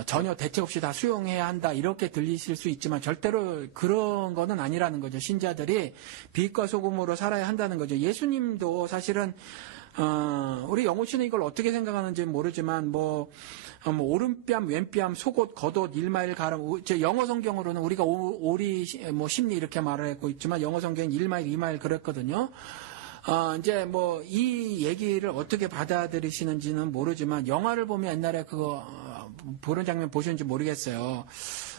전혀 대책 없이 다 수용해야 한다, 이렇게 들리실 수 있지만 절대로 그런 거는 아니라는 거죠. 신자들이 빛과 소금으로 살아야 한다는 거죠. 예수님도 사실은, 우리 영호 씨는 이걸 어떻게 생각하는지 모르지만, 오른뺨, 왼뺨, 속옷, 겉옷, 1마일 가름, 영어 성경으로는 우리가 오리, 심리 이렇게 말을 했고 있지만, 영어 성경은 1마일, 2마일 그랬거든요. 이 얘기를 어떻게 받아들이시는지는 모르지만, 영화를 보면 옛날에 그런 장면 보셨는지 모르겠어요.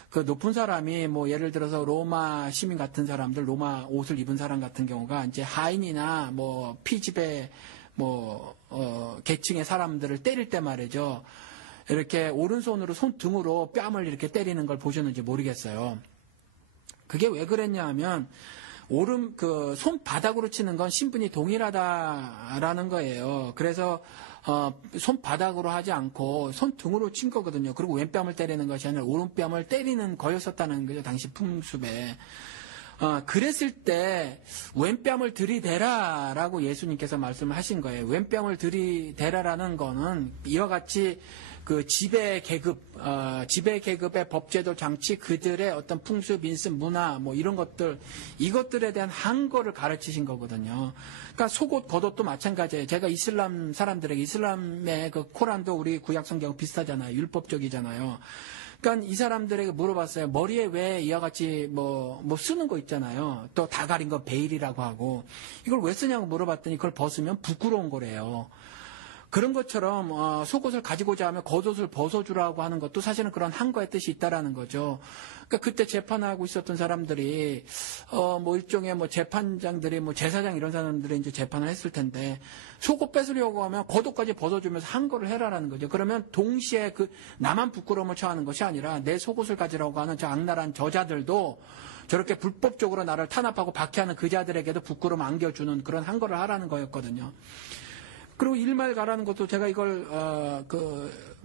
그 높은 사람이 예를 들어서 로마 시민 같은 사람들, 로마 옷을 입은 사람 같은 경우가 이제 하인이나 피지배 계층의 사람들을 때릴 때 말이죠. 이렇게 오른손으로 손등으로 뺨을 이렇게 때리는 걸 보셨는지 모르겠어요. 그게 왜 그랬냐 하면, 손바닥으로 치는 건 신분이 동일하다라는 거예요. 그래서, 손바닥으로 하지 않고 손등으로 친 거거든요. 그리고 왼뺨을 때리는 것이 아니라 오른뺨을 때리는 거였었다는 거죠. 당시 풍습에. 그랬을 때 왼뺨을 들이대라라고 예수님께서 말씀을 하신 거예요. 왼뺨을 들이대라라는 거는 이와 같이 지배 계급의 법제도 장치, 그들의 어떤 풍습, 인습, 문화, 이런 것들, 이것들에 대한 한거를 가르치신 거거든요. 그러니까 속옷, 겉옷도 마찬가지예요. 제가 이슬람 사람들에게, 이슬람의 코란도 우리 구약성경 비슷하잖아요. 율법적이잖아요. 그러니까 이 사람들에게 물어봤어요. 머리에 왜 이와 같이 쓰는 거 있잖아요. 또 다 가린 거 베일이라고 하고. 이걸 왜 쓰냐고 물어봤더니 그걸 벗으면 부끄러운 거래요. 그런 것처럼 속옷을 가지고자 하면 겉옷을 벗어주라고 하는 것도 사실은 그런 한거의 뜻이 있다라는 거죠. 그러니까 그때 재판하고 있었던 사람들이 일종의 재판장들이 제사장 이런 사람들이 이제 재판을 했을 텐데 속옷 뺏으려고 하면 겉옷까지 벗어주면서 한거를 해라라는 거죠. 그러면 동시에 나만 부끄러움을 처하는 것이 아니라 내 속옷을 가지라고 하는 저 악랄한 저자들도 저렇게 불법적으로 나를 탄압하고 박해하는 그 자들에게도 부끄러움 안겨주는 그런 한거를 하라는 거였거든요. 그리고 1마일 가라는 것도 제가 이걸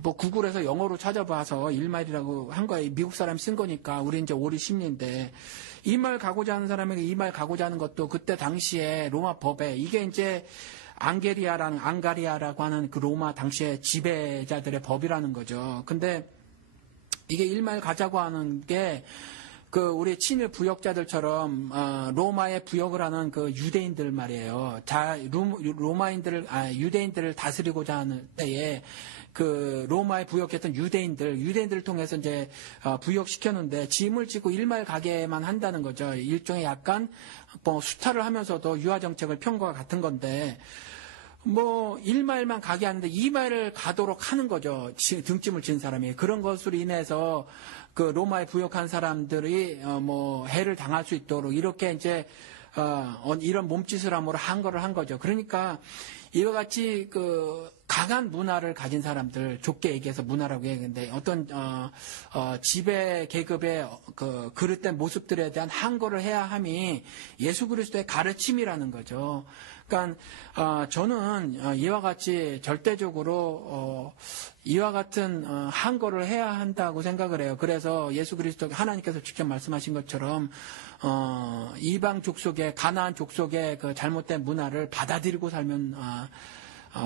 구글에서 영어로 찾아봐서 1마일이라고 한 거예요. 미국 사람이 쓴 거니까 우리 이제 오리 심리인데 2마일 가고자 하는 사람에게 2마일 가고자 하는 것도 그때 당시에 로마 법에 이게 이제 앙가리아라고 하는 그 로마 당시의 지배자들의 법이라는 거죠. 근데 이게 1마일 가자고 하는 게 우리 친일 부역자들처럼 로마에 부역을 하는 유대인들 말이에요. 유대인들을 다스리고자 하는 때에 로마에 부역했던 유대인들을 통해서 이제 부역시켰는데 짐을 지고 1마일 가게만 한다는 거죠. 일종의 약간 수탈을 하면서도 유화 정책을 편 거와 같은 건데 1마일만 가게 하는데 2마일을 가도록 하는 거죠. 등짐을 진 사람이. 그런 것으로 인해서 로마에 부역한 사람들이 해를 당할 수 있도록 이렇게 이제 이런 몸짓을 함으로 한거를 한 거죠. 그러니까 이와 같이 강한 문화를 가진 사람들, 좁게 얘기해서 문화라고 얘기하는데 어떤 지배 계급의 그릇된 모습들에 대한 한거를 해야 함이 예수 그리스도의 가르침이라는 거죠. 그러니까 저는 이와 같이 절대적으로 이와 같은 한거를 해야 한다고 생각을 해요. 그래서 예수 그리스도 하나님께서 직접 말씀하신 것처럼 이방 족속의 가나안 족속의 잘못된 문화를 받아들이고 살면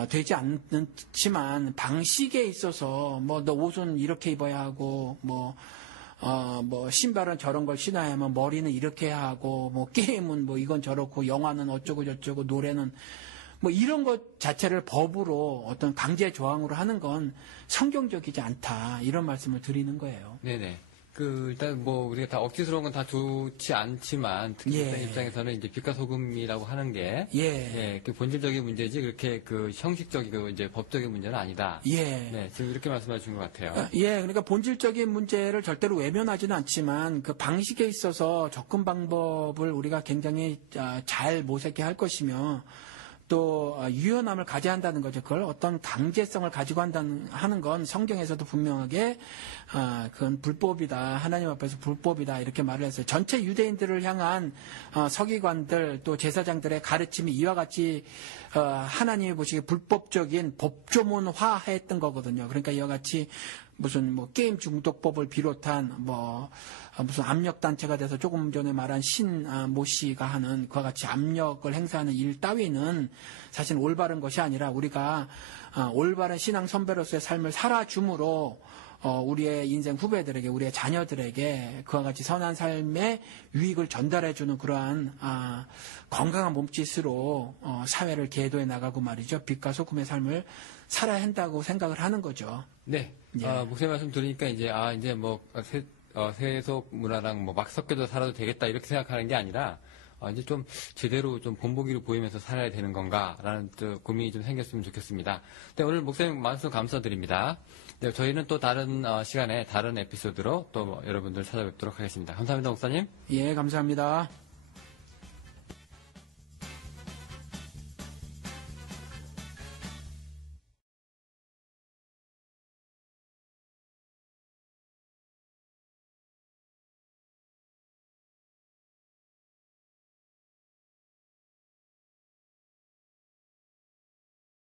되지 않지만 방식에 있어서 너 옷은 이렇게 입어야 하고 신발은 저런 걸 신어야만 머리는 이렇게 해야 하고 게임은 이건 저렇고 영화는 어쩌고 저쩌고 노래는 이런 것 자체를 법으로 어떤 강제 조항으로 하는 건 성경적이지 않다 이런 말씀을 드리는 거예요. 네네. 일단 뭐 우리가 다 억지스러운 건 다 좋지 않지만 특히 예. 입장에서는 이제 빛과 소금이라고 하는 게 예. 그 본질적인 문제지 그렇게 그 형식적이고 이제 법적인 문제는 아니다. 예. 네, 지금 이렇게 말씀하신 것 같아요. 예, 그러니까 본질적인 문제를 절대로 외면하지는 않지만 그 방식에 있어서 접근 방법을 우리가 굉장히 잘 모색해 할 것이며 또 유연함을 가져야 한다는 거죠. 그걸 어떤 강제성을 가지고 하는 건 성경에서도 분명하게 그건 불법이다. 하나님 앞에서 불법이다. 이렇게 말을 했어요. 전체 유대인들을 향한 서기관들 또 제사장들의 가르침이 이와 같이 하나님이 보시기에 불법적인 법조문화했던 거거든요. 그러니까 이와 같이 무슨 뭐 게임 중독법을 비롯한 뭐 무슨 압력 단체가 돼서 조금 전에 말한 모 씨가 하는 그와 같이 압력을 행사하는 일 따위는 사실 올바른 것이 아니라 우리가 올바른 신앙 선배로서의 삶을 살아줌으로 우리의 인생 후배들에게 우리의 자녀들에게 그와 같이 선한 삶의 유익을 전달해주는 그러한 건강한 몸짓으로 사회를 계도해 나가고 말이죠. 빛과 소금의 삶을 살아야 한다고 생각을 하는 거죠. 네. 예. 목사님 말씀 들으니까 이제 뭐 세속 문화랑 뭐 막 섞여서 살아도 되겠다 이렇게 생각하는 게 아니라 이제 좀 제대로 좀 본보기를 보이면서 살아야 되는 건가라는 또 고민이 좀 생겼으면 좋겠습니다. 네, 오늘 목사님 말씀 감사드립니다. 네, 저희는 또 다른 시간에 다른 에피소드로 또 여러분들 찾아뵙도록 하겠습니다. 감사합니다, 목사님. 예, 감사합니다.